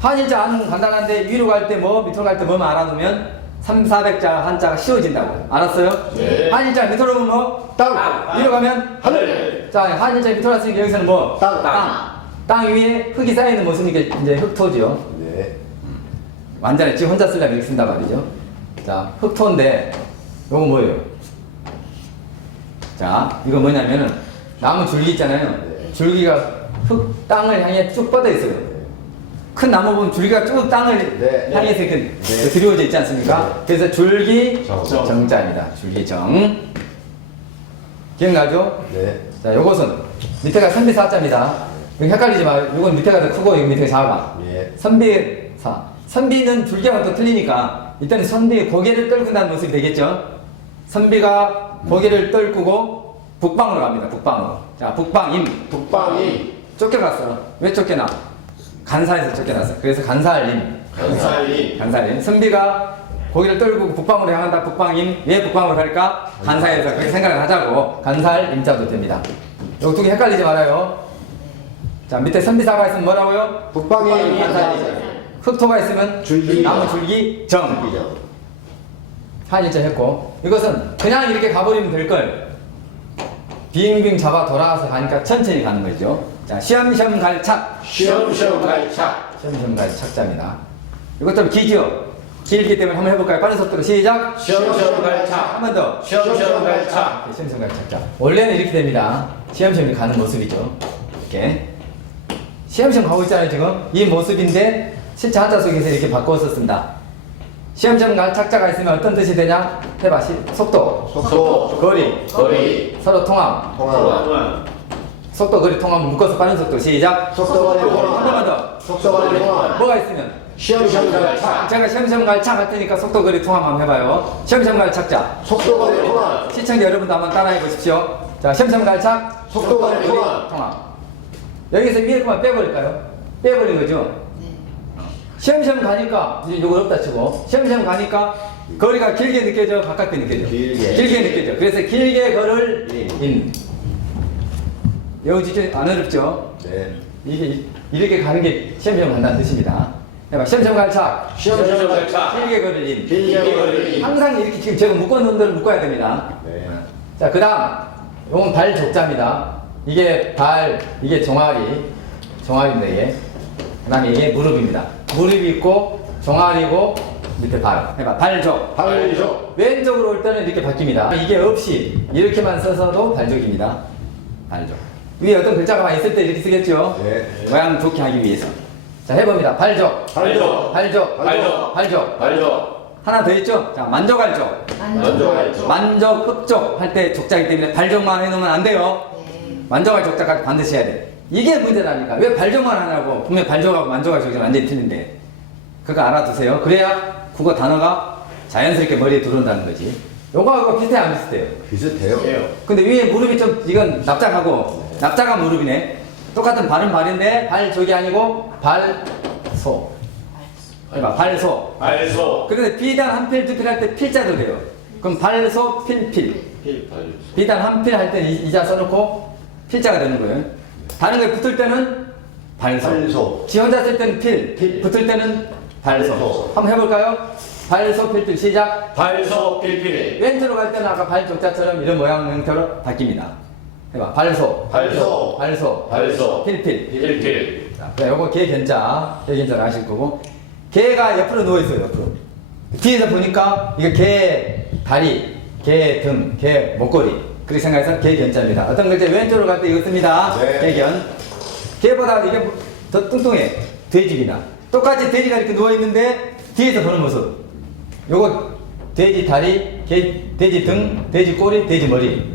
한일자 하는 건 간단한데 위로 갈 때 뭐, 밑으로 갈 때 뭐만 알아두면 3, 400자 한자가 쉬워진다고. 알았어요? 네. 한일자 밑으로 오면 뭐? 땅. 위로 가면 하늘. 자, 한일자 밑으로 왔으니까 여기서는 뭐? 땅. 땅 위에 흙이 쌓여있는 모습이니까 이제 흙토죠. 네. 완전히 지 혼자 쓰려면 이렇게 쓴단 말이죠. 자, 흑토인데 요거 뭐예요? 자, 이거 뭐냐면은 나무 줄기 있잖아요. 줄기가 흙 땅을 향해 쭉 뻗어 있어요. 큰 나무 보면 줄기가 쭉 땅을 네. 향해서 이렇게 네. 드리워져 있지 않습니까? 그래서 줄기 정. 정자입니다. 줄기 정. 기억나죠? 네. 자, 요것은 밑에가 선비사자입니다. 이거 헷갈리지 마요. 이건 밑에가 더 크고 이거 밑에가 작아. 예. 선비사. 선비는 줄기하고 또 틀리니까 일단 선비 고개를 떨군다는 모습이 되겠죠. 선비가 고개를 떨구고 북방으로 갑니다. 북방으로. 자, 북방임. 북방이 쫓겨갔어. 왜 쫓겨나? 간사에서 쫓겨났어. 그래서 간사할임. 간사이 간사할임. 선비가 고개를 떨구고 북방으로 향한다. 북방임. 왜 북방으로 갈까? 간사에서 그렇게 생각을 하자고. 간사할 임자도 됩니다. 요 두 개 헷갈리지 말아요. 자, 밑에 선비사가 있으면 뭐라고요? 북방이 간사할임. 흑토가 있으면 줄기. 나무 줄기 정. 줄기죠. 한일자 했고 이것은 그냥 이렇게 가버리면 될걸. 빙빙 잡아 돌아와서 가니까 천천히 가는 거죠. 자, 시험시험 갈착. 시험시험 갈착 시험시험 갈착자입니다. 이것 좀 기죠? 길기 때문에 한번 해볼까요? 빠른 속도로 시작. 시험시험 갈착 한 번 더. 시험시험 갈착 시험시험 갈착자. 원래는 이렇게 됩니다. 시험시험이 가는 모습이죠. 이렇게. 시험시험 가고 있잖아요, 지금. 이 모습인데 실제 한자 속에서 이렇게 바꾸었습니다. 시험시험 갈착자가 있으면 어떤 뜻이 되냐? 해봐. 속도. 속도 거리. 거리. 서로 통함. 통합 속도, 거리, 통함 묶어서 빠른 속도 시작. 속도가 한 번만 통합 더. 속도가 통합 뭐가 있으면? 시험시험 갈착 제가 시험시험 갈착 할 테니까 속도, 거리, 통함 한번 해봐요. 시험시험 갈착자. 속도가 통합 시청자 여러분도 한번 따라해 보십시오. 자, 시험시험 갈착. 속도가 통합 통함. 여기서 위에 그만 빼버릴까요? 빼버린 거죠? 시험시험 가니까 이제 요거 없다 치고 시험시험 가니까 거리가 길게 느껴져, 가깝게 느껴져? 길게. 느껴져. 그래서 길게 걸을 인. 여기 진짜 안 어렵죠? 네. 이게 이렇게 가는 게 시험시험 간다는 뜻입니다. 해봐. 시험시험 갈착. 시험시험 갈착 길게 걸을 인. 길게 걸을 인. 항상 이렇게 지금 제가 묶어놓은 대로 묶어야 됩니다. 네. 자, 그 다음 이건 발족자입니다. 이게 발, 이게 종아리인데 이게. 그 다음에 이게 무릎입니다. 무릎이 있고 종아리고 밑에 발. 해봐. 발족. 발족 왼쪽으로 올 때는 이렇게 바뀝니다. 이게 없이 이렇게만 써서도 발족입니다. 발족. 위에 어떤 글자가 있을 때 이렇게 쓰겠죠? 네. 모양 좋게 하기 위해서. 자, 해봅니다. 발족. 발족 발족. 발족. 발족. 발족. 하나 더 있죠? 자, 만족할족. 만족할족 만족, 흡족 할 때 족자이기 때문에 발족만 해놓으면 안 돼요. 만족할 족자까지 반드시 해야 돼. 이게 문제라니까. 왜 발족만 하냐고. 분명 발족하고 만족할 족자 완전히 틀린데. 그거 알아두세요. 그래야 국어 단어가 자연스럽게 머리에 들어온다는 거지. 요거하고 비슷해 안 비슷해요? 비슷해요 근데 위에 무릎이 좀 이건 납작하고 납작한 무릎이네. 똑같은 발은 발인데 발족이 아니고 발소. 해봐. 발소. 발소. 그런데 비단 한 필, 두 필 할 때 필자도 돼요. 그럼 발소, 필. 비단 한 필 할 때 이자 써놓고 필자가 되는 거예요. 다른 거에 붙을 때는 발소. 발소. 지 혼자 쓸 때는 필. 붙을 때는 발소. 발소. 한번 해볼까요? 발소, 필, 시작. 발소 필필. 왼쪽으로 갈 때는 아까 발족자처럼 이런 모양 형태로 바뀝니다. 해봐. 발소. 발소 발소. 발소. 필. 필필. 자, 그래, 요거 개견자. 개견자를 아실 거고. 개가 옆으로 누워있어요, 옆으로. 뒤에서 보니까 이거 개 다리, 개 등, 개 목걸이. 그렇게 생각해서 개견자입니다. 어떤 글자 왼쪽으로 갈 때 이거 씁니다. 네. 개견. 개보다 이게 더 뚱뚱해. 돼지입니다. 똑같이 돼지가 이렇게 누워있는데 뒤에서 보는 모습. 요거 돼지 다리, 돼지 등, 돼지 꼬리, 돼지 머리.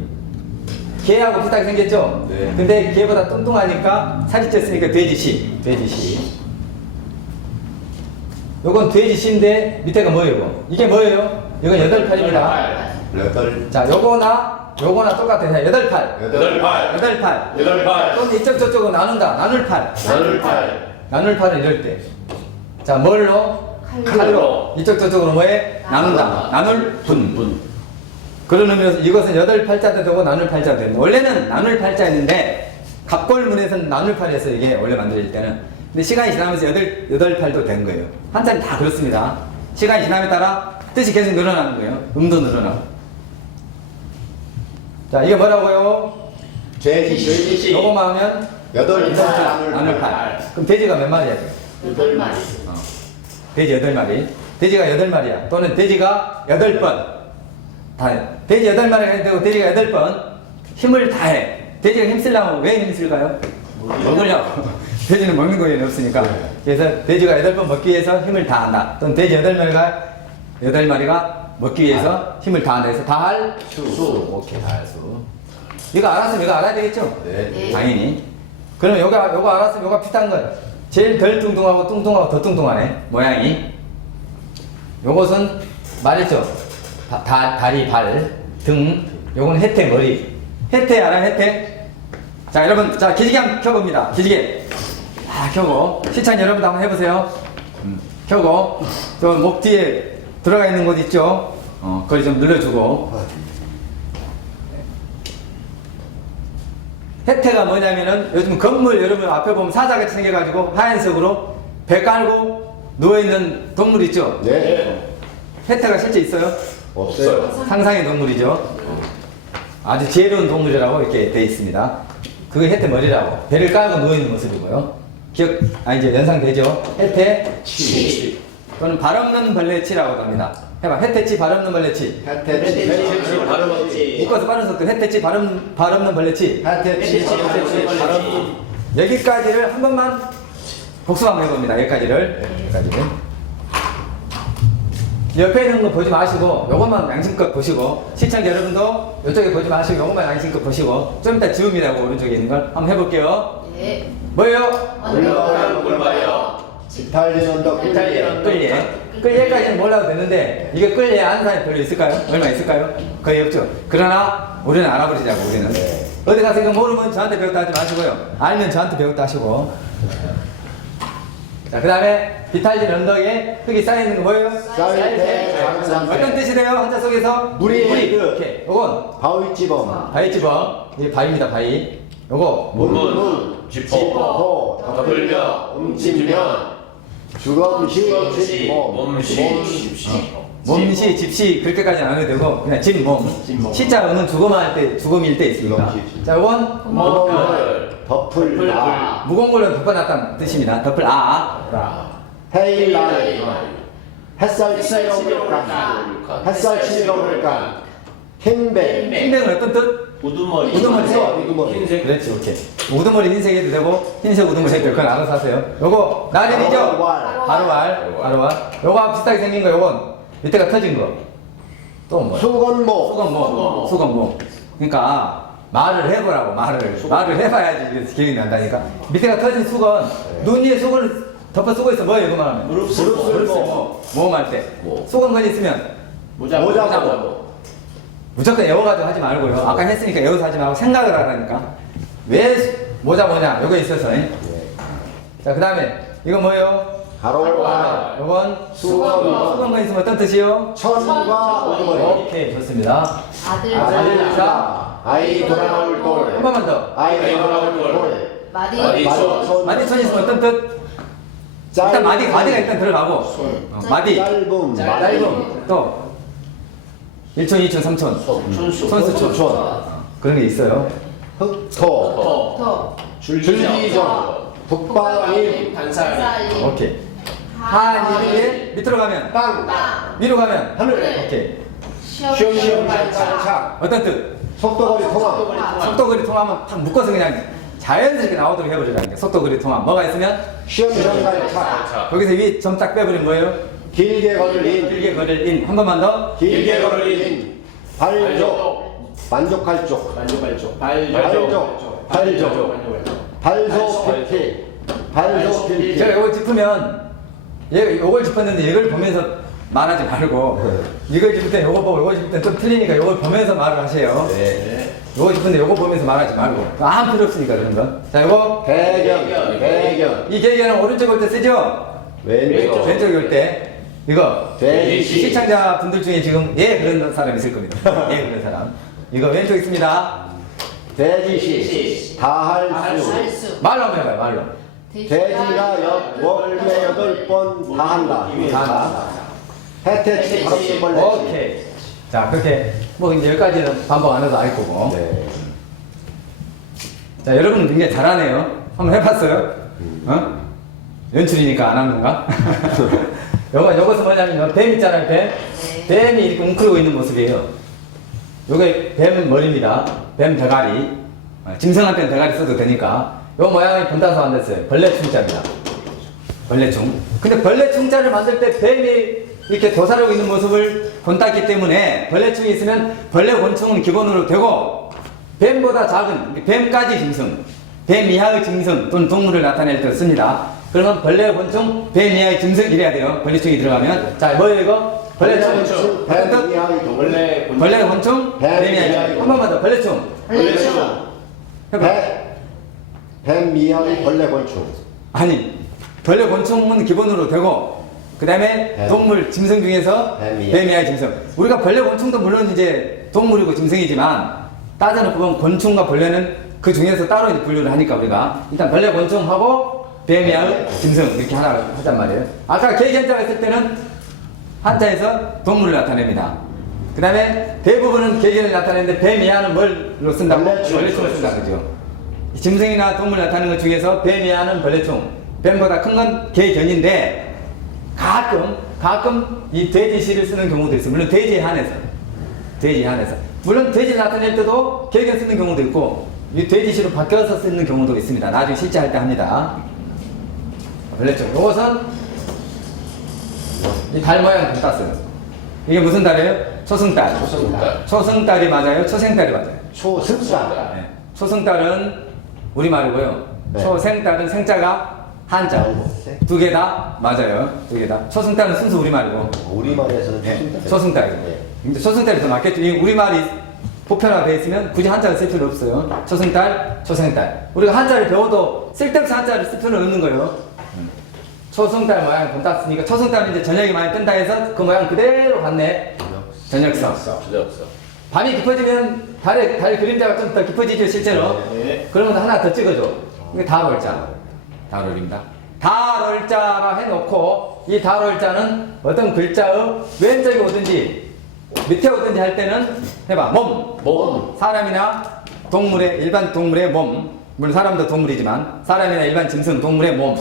개하고 비슷하게 생겼죠? 네. 근데 개보다 뚱뚱하니까 살이 쪘으니까 돼지시. 요건 돼지시인데 밑에가 뭐예요? 이게 뭐예요? 이건 8팔입니다. 여덟 자, 요거나 똑같아요. 8팔. 여덟 8팔. 8팔. 또는 이쪽 저쪽으로 나눈다. 나눌팔. 나눌팔은 이럴 때. 자, 뭘로? 칼로. 이쪽 저쪽으로 뭐해? 나눈다. 나눌 분. 그런 의미에서 이것은 8팔자도 되고 나눌팔자도 됩니다. 원래는 나눌팔자였는데 갑골문에서는 나눌팔에서 이게 원래 만들어질 때는. 근데 시간이 지나면서 8팔도 된 거예요. 한자는 다 그렇습니다. 시간이 지남에 따라 뜻이 계속 늘어나는 거예요. 음도 늘어나고. 자, 이게 뭐라고요? 돼지 요거만 하면 여덟 팔 나눌팔. 그럼 돼지가 몇 마리야? 돼지 8마리. 돼지가 8마리야. 또는 돼지가 8번. 다 돼지 8마리가 되고 돼지가 8번. 힘을 다해. 돼지가 힘쓰려면 왜 힘쓸까요? 먹으려고. 돼지는 먹는 거에는 없으니까. 그래서 돼지가 8번 먹기 위해서 힘을 다한다. 또는 돼지 8마리가 먹기 위해서 힘을 다한다 해서 다할 수. 오케이, 다할 수. 이거 알았으면 이거 알아야 되겠죠? 네. 당연히. 그럼 요거 알았으면 요거 비슷한 건 제일 덜 뚱뚱하고 뚱뚱하고 더 뚱뚱하네. 모양이. 요것은 말했죠. 다리, 발, 등. 요건 혜태, 머리. 혜태 알아요? 혜태? 자, 여러분, 자, 기지개 한번 켜봅니다. 기지개. 켜고. 시청자 여러분도 한번 해보세요. 켜고. 저 목 뒤에 들어가 있는 곳 있죠? 거기 좀 눌러주고. 혜태가 뭐냐면은 요즘 건물 여러분 앞에 보면 사자같이 생겨가지고 하얀색으로 배 깔고 누워있는 동물 있죠? 네. 혜태가 실제 있어요? 없어요. 상상의 동물이죠. 아주 지혜로운 동물이라고 이렇게 돼 있습니다. 그게 혜태 머리라고. 배를 깔고 누워있는 모습이고요. 이제 연상되죠? 혜태 치. 또는 발 없는 벌레치라고 합니다. 해봐. 혜태치 발 없는 벌레치. 혜태치. 발음없지. 묶어서 빠른 속도. 혜태치 발 없는 벌레치. 혜태치. 여기까지를 한 번만 복수 한번 해봅니다. 여기까지를. 옆에 있는 거 보지 마시고 요것만 양심껏 보시고 시청자 여러분도 이쪽에 보지 마시고 요것만 양심껏 보시고 좀 이따 지웁니다. 오른쪽에 있는 걸 한번 해볼게요. 네. 뭐예요? 올라가는 꿀바요. 이탈리안 언덕. 끌예까지는 몰라도 되는데 이게 끌예 아는 사람이 별로 있을까요? 얼마 있을까요? 거의 없죠. 그러나 우리는 알아버리자고. 우리는 네. 어디 가서 이거 모르면 저한테 배웠다 하지 마시고요. 알면 저한테 배웠다 하시고. 자, 그 다음에 비탈진 언덕에 흙이 쌓여있는 거 뭐예요? 쌓일 때 작은 어떤 상태. 뜻이 돼요? 한자 속에서? 물이 그- 오케이. 요건 바위지범. 바위집어. 이게 바위입니다. 바위. 요거 문문. 짚어. 덮을며. 움찔면. 주검시. 몸시. 몸시, 집시 그렇게까지는 안 해도 되고 그냥 집몸. 시자 은은 죽음일 때 있습니다. 죽음시. 자, 요건 몸을. 덮을라. 무거운 걸로 덮어놨다는 뜻입니다. 덮을 헤일라이. 햇살 치러 물간. 햇살 치러 물간. 흰배. 흰색은 어떤 뜻? 우두머리. 우두머리. 우두머리. 흰색. 그렇지, 오케이. 우두머리 흰색 해도 되고 흰색 우두머리 해도 되고 그건 알아서 하세요. 요거 나린이죠? 바로알. 요거 비슷하게 생긴 거 요건 밑에가 터진 거. 또 뭐? 수건모. 수건모. 그러니까 말을 해보라고. 말을 해봐야지 이게 기억이 난다니까. 밑에가 터진 수건. 눈 위에 수건을 덮어 쓰고 있어. 뭐예요 그만 하면? 무릎 쓸모. 모험할 때. 모. 수건건 있으면 모자고. 무조건 애워가지고 하지 말고요. 아까 했으니까 애워서 하지 말고 생각을 하라니까. 왜 모자 뭐냐? 요거 있어서. 자, 그 다음에 이거 뭐예요? 가로와. 요건 수건. 수건건 있으면 어떤 뜻이요? 천과 우두머리. 오케이, 좋습니다. 아들과 아이 돌아올 한 돌. 번만 더. 아이 돌아올 돌. 마디손. 마디손 있으면 어떤 뜻? 일단 마디가 일단 들어가고. 마디. 짧음. 또 1촌, 2촌, 3촌. 손수촌. 그런 게 있어요. 흑토. 줄기정. 북방임. 반살. 오케이. 하늘에 밑으로 가면 땅. 위로 가면 하늘. 오케이. 시험시험 찰찰. 어떤 뜻? 속도거리 통합. 속도거리 통하면 탁 묶어서 그냥 자연스럽게 나오도록 해버리라는 게 속도거리 통합. 뭐가 있으면 시험시험 찰찰. 거기서 위 점 딱 빼버리면 뭐예요? 길게 걸린. 길게 걸을 인. 한 번만 더. 길게 걸린. 발족. 만족할 쪽. 만족발족. 발족. 발소 필필. 발소 제가 필필. 이걸 짚으면 이걸 짚었는데 이걸 보면서 말하지 말고 이걸 짚을 때 이거 보고 이걸 짚을 때 좀 틀리니까 이걸 보면서 말을 하세요. 이거 짚은데 이거 보면서 말하지 말고 아무 필요 없으니까 그런 거. 자, 이거 배경. 이 계기는 오른쪽 올 때 쓰죠? 왼쪽. 왼쪽에 올 때 이거 돼지. 시청자 분들 중에 지금 그런 사람 있을 겁니다. 그런 사람. 이거 왼쪽 있습니다. 돼지시. 다할 수. 말로 한번 해봐요. 말로. 돼지가 월매 8번 다 한다. 해태치 바람벌레. 오케이. 자, 그렇게 뭐 이제 여기까지는 반복 안 해도 알 거고. 네. 자, 여러분은 굉장히 잘하네요. 한번 해봤어요? 연출이니까 안 하는 건가? 요것은 뭐냐면 뱀 있잖아요, 뱀. 뱀이 이렇게 웅크리고 있는 모습이에요. 요게 뱀 머리입니다. 뱀 대가리, 짐승한 뱀 대가리 써도 되니까 요 모양이 본따서 만들었어요. 벌레충자입니다. 벌레충. 근데 벌레충자를 만들 때 뱀이 이렇게 도사리고 있는 모습을 본땄기 때문에 벌레충이 있으면 벌레곤충은 기본으로 되고 뱀보다 작은 뱀까지 짐승, 뱀 이하의 짐승 또는 동물을 나타낼 때 씁니다. 그러면 벌레곤충, 뱀 이하의 짐승 이래야 돼요. 벌레충이 들어가면. 자, 뭐예요 이거? 벌레충. 뱀 이하의 동물. 벌레곤충, 뱀 이하의 짐승. 한 번만 더. 벌레충. 해봐. 뱀 이하의 벌레곤충. 아니, 벌레곤충은 기본으로 되고 그 다음에 뱀. 동물, 짐승 중에서 뱀 이하. 뱀 이하의 짐승. 우리가 벌레곤충도 물론 이제 동물이고 짐승이지만 따져놓고 보면 곤충과 벌레는 그 중에서 따로 이제 분류를 하니까 우리가 일단 벌레곤충하고 뱀 이하의 짐승 이렇게 하나 하단 말이에요. 아까 개견자가 했을 때는 한자에서 동물을 나타냅니다. 그 다음에 대부분은 개견을 나타내는데 뱀 이하는 뭘로 쓴다고? 벌레충. 벌레충을 쓴다 그죠? 짐승이나 동물 나타내는 것 중에서 뱀 이하는 벌레충, 뱀보다 큰 건 개견인데 가끔 이 돼지시를 쓰는 경우도 있어요. 물론 돼지에 한해서. 물론 돼지를 나타낼 때도 개견 쓰는 경우도 있고 이 돼지시로 바뀌어서 쓰는 경우도 있습니다. 나중에 실제 할 때 합니다. 벌레충. 요것은 이 달 모양 좀 땄어요. 이게 무슨 달이에요? 초승달. 초승달이 맞아요? 초생달이 맞아요? 초승달. 네. 초승달은 우리말이고요. 네. 초생달은 생자가 한자. 두 개 다 맞아요. 두 개 다. 초승달은 순수 우리말이고. 우리말에서는 네. 초승달. 초승달. 네. 근데 초승달이 더 맞겠죠. 이 우리말이 보편화되어 있으면 굳이 한자를 쓸 필요 없어요. 초승달, 초생달. 우리가 한자를 배워도 쓸데없이 한자를 쓸 필요는 없는 거예요. 초승달 모양 본 땄으니까 초승달은 이제 저녁이 많이 뜬다 해서 그 모양 그대로 갔네. 저녁성. 주적서. 밤이 깊어지면 달 그림자가 좀 더 깊어지죠 실제로. 네. 그러면 하나 더 찍어줘. 이게 달월자. 달월입니다. 달월자라 해놓고 이 달월자는 어떤 글자의 왼쪽에 오든지 밑에 오든지 할 때는 해봐. 몸. 사람이나 동물의 일반 동물의 몸. 물론 사람도 동물이지만 사람이나 일반 짐승 동물의 몸.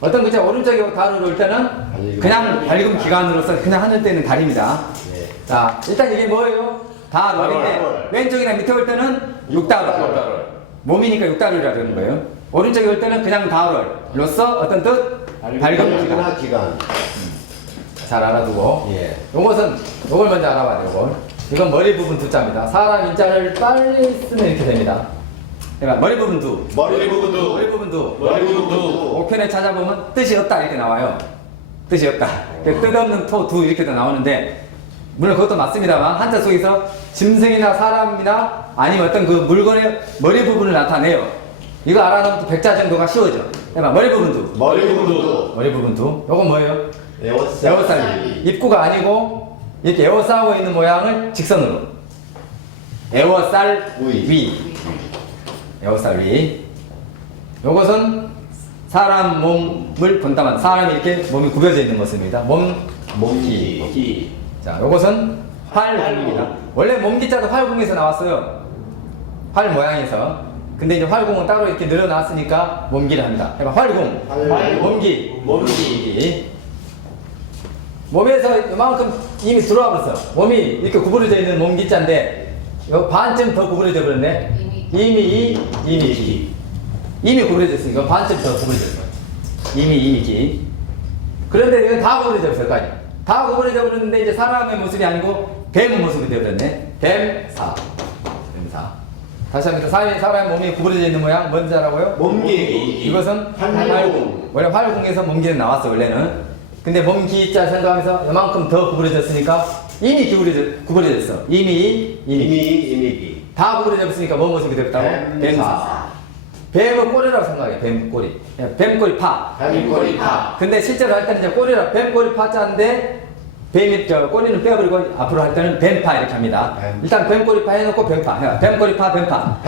어떤 글자 오른쪽에 달을 올 때는 그냥 밝은 기관으로서 그냥 하늘 때는 달입니다. 네. 자, 일단 이게 뭐예요? 달월인데 달월. 왼쪽이나 밑에 올 때는 육달월. 몸이니까 육달월이라 그러는 거예요. 오른쪽에 올 때는 그냥 달월로서 어떤 뜻? 밝은 기관. 밝은 기간. 잘 알아두고. 예. 요걸 먼저 알아봐야 되고. 이건 머리 부분 두자입니다. 사람 인자를 빨리 쓰면 이렇게 됩니다. 그러니까 머리 부분 두. 머리 부분도. 머리 부분 두. 머리 부분도. 옥편에 찾아보면 뜻이 없다 이렇게 나와요. 뜻이 없다. 뜻없는 토 두 이렇게도 나오는데 물론 그것도 맞습니다만 한자 속에서 짐승이나 사람이나 아니면 어떤 그 물건의 머리 부분을 나타내요. 이거 알아놓으면 또 백자 정도가 쉬워져. 해봐. 머리 부분 두. 머리 부분도. 머리 부분 두. 요건 뭐예요? 에어쌀. 에워싸기. 입구가 아니고 이렇게 에워싸고 있는 모양을 직선으로. 에워쌀 위. 에워쌀 위. 요것은 사람 몸을 본다만 사람이 이렇게 몸이 구겨져 있는 모습입니다. 몸기. 기. 자, 요것은 활궁입니다. 원래 몸기자도 활궁에서 나왔어요. 활 모양에서. 근데 이제 활궁은 따로 이렇게 늘어났으니까 몸기를 합니다. 해봐. 활궁. 몸기. 몸에서 이만큼 이미 들어와 버렸어. 몸이 이렇게 구부러져 있는 몸기자인데 요 반쯤 더 구부러져 버렸네. 이미 구부러졌으니까 반쯤 더 구부러졌어. 이미 기. 그런데 이건 다 구부러져 버렸을 거 아니야. 다 구부러져 버렸는데 이제 사람의 모습이 아니고 뱀 모습이 되어버렸네. 뱀사. 다시 합니다. 사람의 몸이 구부러져 있는 모양 뭔지 알아보요? 몸기. 이것은 활궁. 원래 활궁에서 몸기는 나왔어 원래는. 근데 몸기자 생각하면서 이만큼 더 구부러졌으니까 이미 구부러졌어. 이미 다 구부러졌으니까 뭐 모습이 됐다고? 뱀사. 뱀의 꼬리라고 생각해. 뱀꼬리. 뱀꼬리 파. 뱀꼬리 파. 근데 실제로 할 때는 이제 꼬리라 뱀꼬리 파자인데 뱀이 꼬리는 빼버리고 앞으로 할 때는 뱀파 이렇게 합니다. 일단 뱀꼬리 파 해놓고 뱀파. 뱀꼬리 파. 뱀파.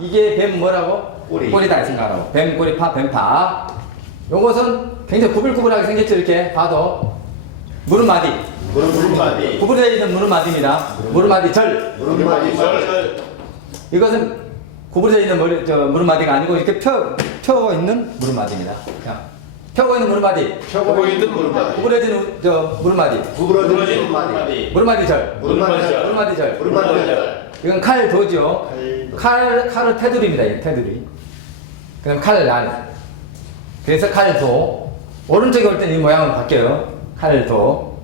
이게 뱀 뭐라고? 꼬리. 꼬리다 생각하라고. 뱀꼬리 파. 요것은 굉장히 구불구불하게 생겼죠. 이렇게 봐도 무릎마디. 무릎마디. 구부러져 있는 무릎마디입니다. 무릎마디 절. 무릎마디 절. 이것은 구부러져 있는 무릎마디가 아니고 이렇게 펴 있는 무릎마디입니다. 자, 펴고 있는 무릎마디. 펴고 있는 무릎마디. 구부러지는 저 무릎마디. 구부러진 무릎마디. 무릎마디 절. 무릎마디 절. 무릎마디 절. 무릎마디 절. 이건 칼도죠. 칼을 테두리입니다. 이 테두리. 그다음 칼날. 그래서 칼도. 오른쪽에 올 때는 이 모양으로 바뀌어요. 칼도.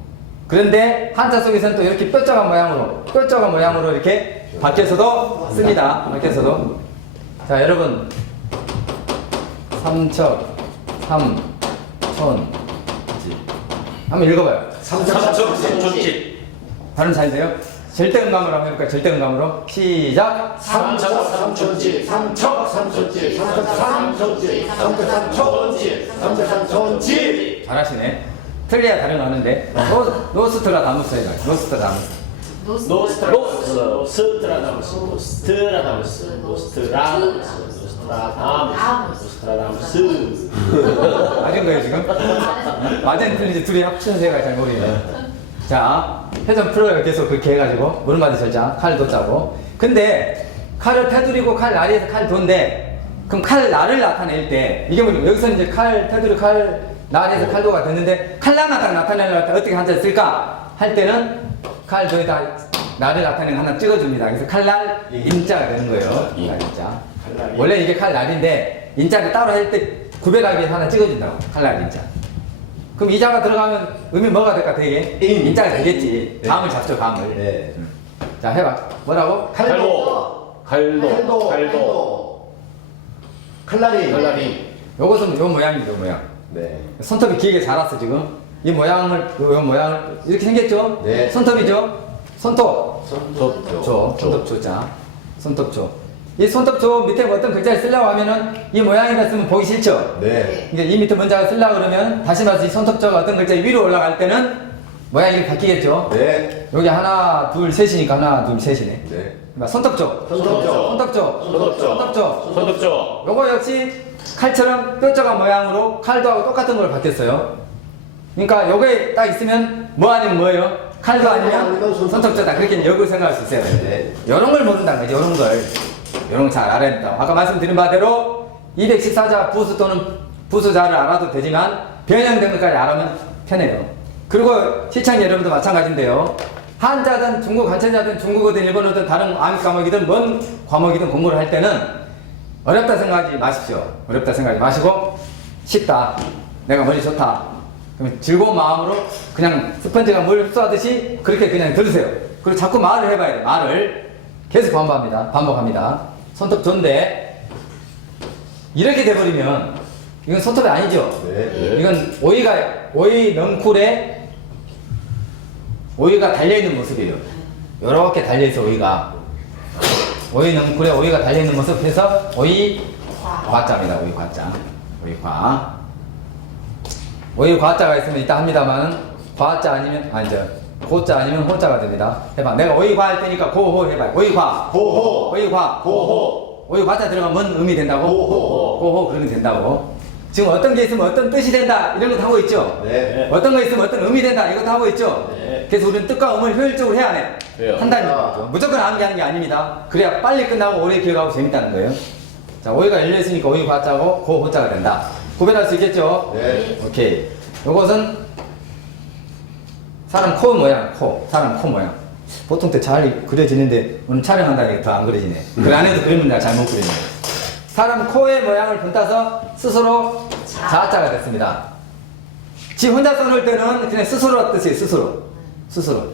그런데 한자 속에서는 또 이렇게 뾰족한 모양으로 이렇게 바뀌어서도 씁니다. 바뀌어서도. 자, 여러분. 삼척, 삼촌, 지. 한번 읽어봐요. 삼천지. 발음 잘 돼요? 절대음감으로 한번 해볼까요? 절대음감으로. 시작. 삼척 삼촌지. 삼척 삼촌지. 삼척 삼촌지. 삼척 삼촌지. 삼척 삼촌지. 잘하시네. 틀려야 다른 거 하는데. 노스트라다무스 해요. 노스트라다무스. 노스트라다무스. 맞은 거예요, 지금? 맞은 틀린지 둘이 합쳐서 제가 잘 모르겠네요. 자, 회전 풀어요. 계속 그렇게 해가지고. 무릎마디 절자. 칼도 짜고. 근데, 칼을 테두리고 칼 날이에서 칼 도인데, 그럼 칼 날을 나타낼 때, 이게 뭐죠? 여기서는 이제 칼, 테두리 칼 날에서 칼도가 됐는데, 칼날만 딱 나타내려면 어떻게 한자 쓸까? 할 때는 칼 도에다 날을 나타내는 거 하나 찍어줍니다. 그래서 칼날 인자가 되는 거예요. 칼날 인자. 원래 이게 칼날인데, 인자를 따로 할 때 구별하기 위해서 하나 찍어준다고. 칼날 인자. 그럼 이자가 들어가면 의미 뭐가 될까 되게? 인자가 되겠지. 감을 잡죠, 감을. 네. 자, 해봐. 뭐라고? 칼도. 칼도. 칼날이. 요것은 요 모양이죠, 요 모양. 네. 손톱이 길게 자랐어, 지금. 이 모양을, 요 모양을, 이렇게 생겼죠? 네. 손톱이죠? 손톱. 손톱조. 자. 손톱조. 이 손톱조 밑에 어떤 글자를 쓰려고 하면은 이 모양에다 쓰면 보기 싫죠? 네. 이게 이 밑에 문자를 쓰려고 그러면 다시 말해서 이 손톱조가 어떤 글자 위로 올라갈 때는 모양이 바뀌겠죠? 네. 여기 하나, 둘, 셋이니까 하나, 둘, 셋이네. 네. 손톱조. 손톱조. 손톱조. 요거 역시 칼처럼 뾰족한 모양으로 칼도하고 똑같은 걸 바뀌었어요. 그러니까 요게 딱 있으면 뭐 아니면 뭐예요? 칼도 아니면 손톱조다. 그렇게 역을 생각할 수 있어요. 네. 요런 걸 모른다는 거지, 요런 걸. 요런 거 잘 알아야 된다. 아까 말씀드린 바대로 214자 부수 또는 부수자를 알아도 되지만 변형된 것까지 알아면 편해요. 그리고 시청자 여러분도 마찬가지인데요. 한자든 중국 한자든 중국어든 일본어든 다른 암 과목이든 뭔 과목이든 공부를 할 때는 어렵다 생각하지 마십시오. 어렵다 생각하지 마시고 쉽다. 내가 머리 좋다. 그러면 즐거운 마음으로 그냥 스펀지가 물 흡수하듯이 그렇게 그냥 들으세요. 그리고 자꾸 말을 해봐야 돼요. 말을 계속 반복합니다. 손톱 좋은데 이렇게 돼버리면 이건 손톱이 아니죠. 네. 이건 오이 넝쿨에 오이가 달려있는 모습이에요. 요렇게 달려있어 오이가. 오이 넝쿨에 오이가 달려있는 모습 해서 오이 과자입니다. 오이 과자. 오이 과. 오이 과자가 있으면 이따 합니다만은 과자 아니면 고자 아니면 호자가 됩니다. 해봐. 내가 오이과 할 테니까 고호 해봐. 오이과. 고호. 오이과. 고호. 오이 과자 들어가면 뭔 의미 된다고? 고호. 고호 그러면 된다고. 지금 어떤 게 있으면 어떤 뜻이 된다 이런 것도 하고 있죠. 네. 어떤 거 있으면 어떤 의미 된다 이것도 하고 있죠. 네. 그래서 우리는 뜻과 의미를 효율적으로 해야 해. 해요. 한다는 거죠. 무조건 암기하는 게 아닙니다. 그래야 빨리 끝나고 오래 기억하고 재밌다는 거예요. 자, 오이가 열려 있으니까 오이 과자고 고 호자가 된다. 구별할 수 있겠죠? 네. 오케이. 요것은 사람 코 모양, 사람 코 모양. 보통 때 잘 그려지는데 오늘 촬영한다니까 더 안 그려지네. 그 안에도 그리면 내가 잘못 그리네. 사람 코의 모양을 본따서 스스로 자자가 됐습니다. 지 혼자 써놓을 때는 그냥 스스로 뜻이에요. 스스로.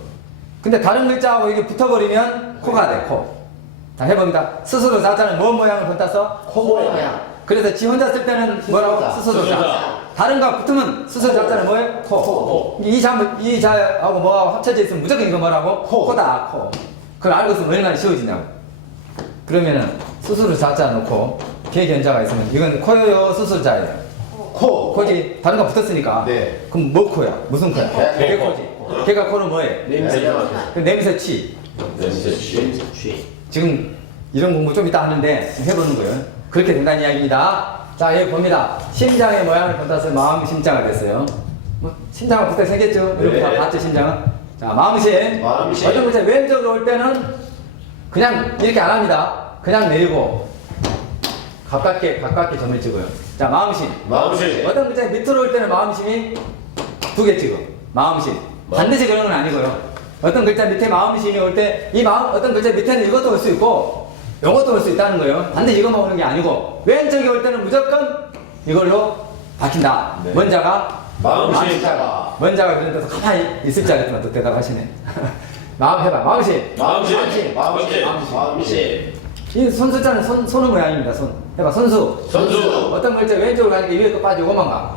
근데 다른 글자하고 이게 붙어버리면 코가 돼. 코. 자, 해봅니다. 스스로 자자는 뭔 모양을 본따서? 코 모양. 그래서 지 혼자 쓸 때는 뭐라고? 스스로 자. 스스로자. 다른 거 붙으면 스스로 자자는 뭐예요? 코. 이 자하고 뭐하고 합쳐져 있으면 무조건 이거 뭐라고? 코다. 코. 그걸 알고 있으면 얼마나 쉬워지냐고. 그러면은 스스로 자자 놓고 개견자가 있으면 이건 코요 스스로 자예요. 코지. 다른 거 붙었으니까. 네. 그럼 뭐 코야? 무슨 코야? 개. 개코지. 개가 코는 뭐예요? 냄새. 그 냄새 취. 지금 이런 공부 좀 이따 하는데 해보는 거예요. 그렇게 된다는 이야기입니다. 자, 여기 봅니다. 심장의 모양을 본따서 마음 심자가 됐어요. 뭐 심장은 그때 생겼죠? 여러분 다 봤죠, 심장은? 자, 마음심. 어떤 글자 왼쪽으로 올 때는 그냥 이렇게 안 합니다. 그냥 내리고 가깝게 점을 찍어요. 자, 마음심. 마음심. 어떤 글자 밑으로 올 때는 마음심이 2개 찍어. 마음심. 반드시 그런 건 아니고요. 어떤 글자 밑에 마음심이 올 때 이 마음 어떤 글자 밑에는 이것도 올 수 있고 이것도 올 수 있다는 거예요. 반드시 이것만 오는 게 아니고 왼쪽에 올 때는 무조건 이걸로 박힌다. 네. 먼자가 마음심. 먼자가 그런 데서 가만히 있을 줄 알았더만 또 대답하시네. 마음 해봐. 마음심. 마음심. 마음심. 이 손수자는 손의 모양입니다. 손. 해봐. 선수. 선수. 어떤 글자 왼쪽으로 가니까 위에 거 빠지고 요것만 가.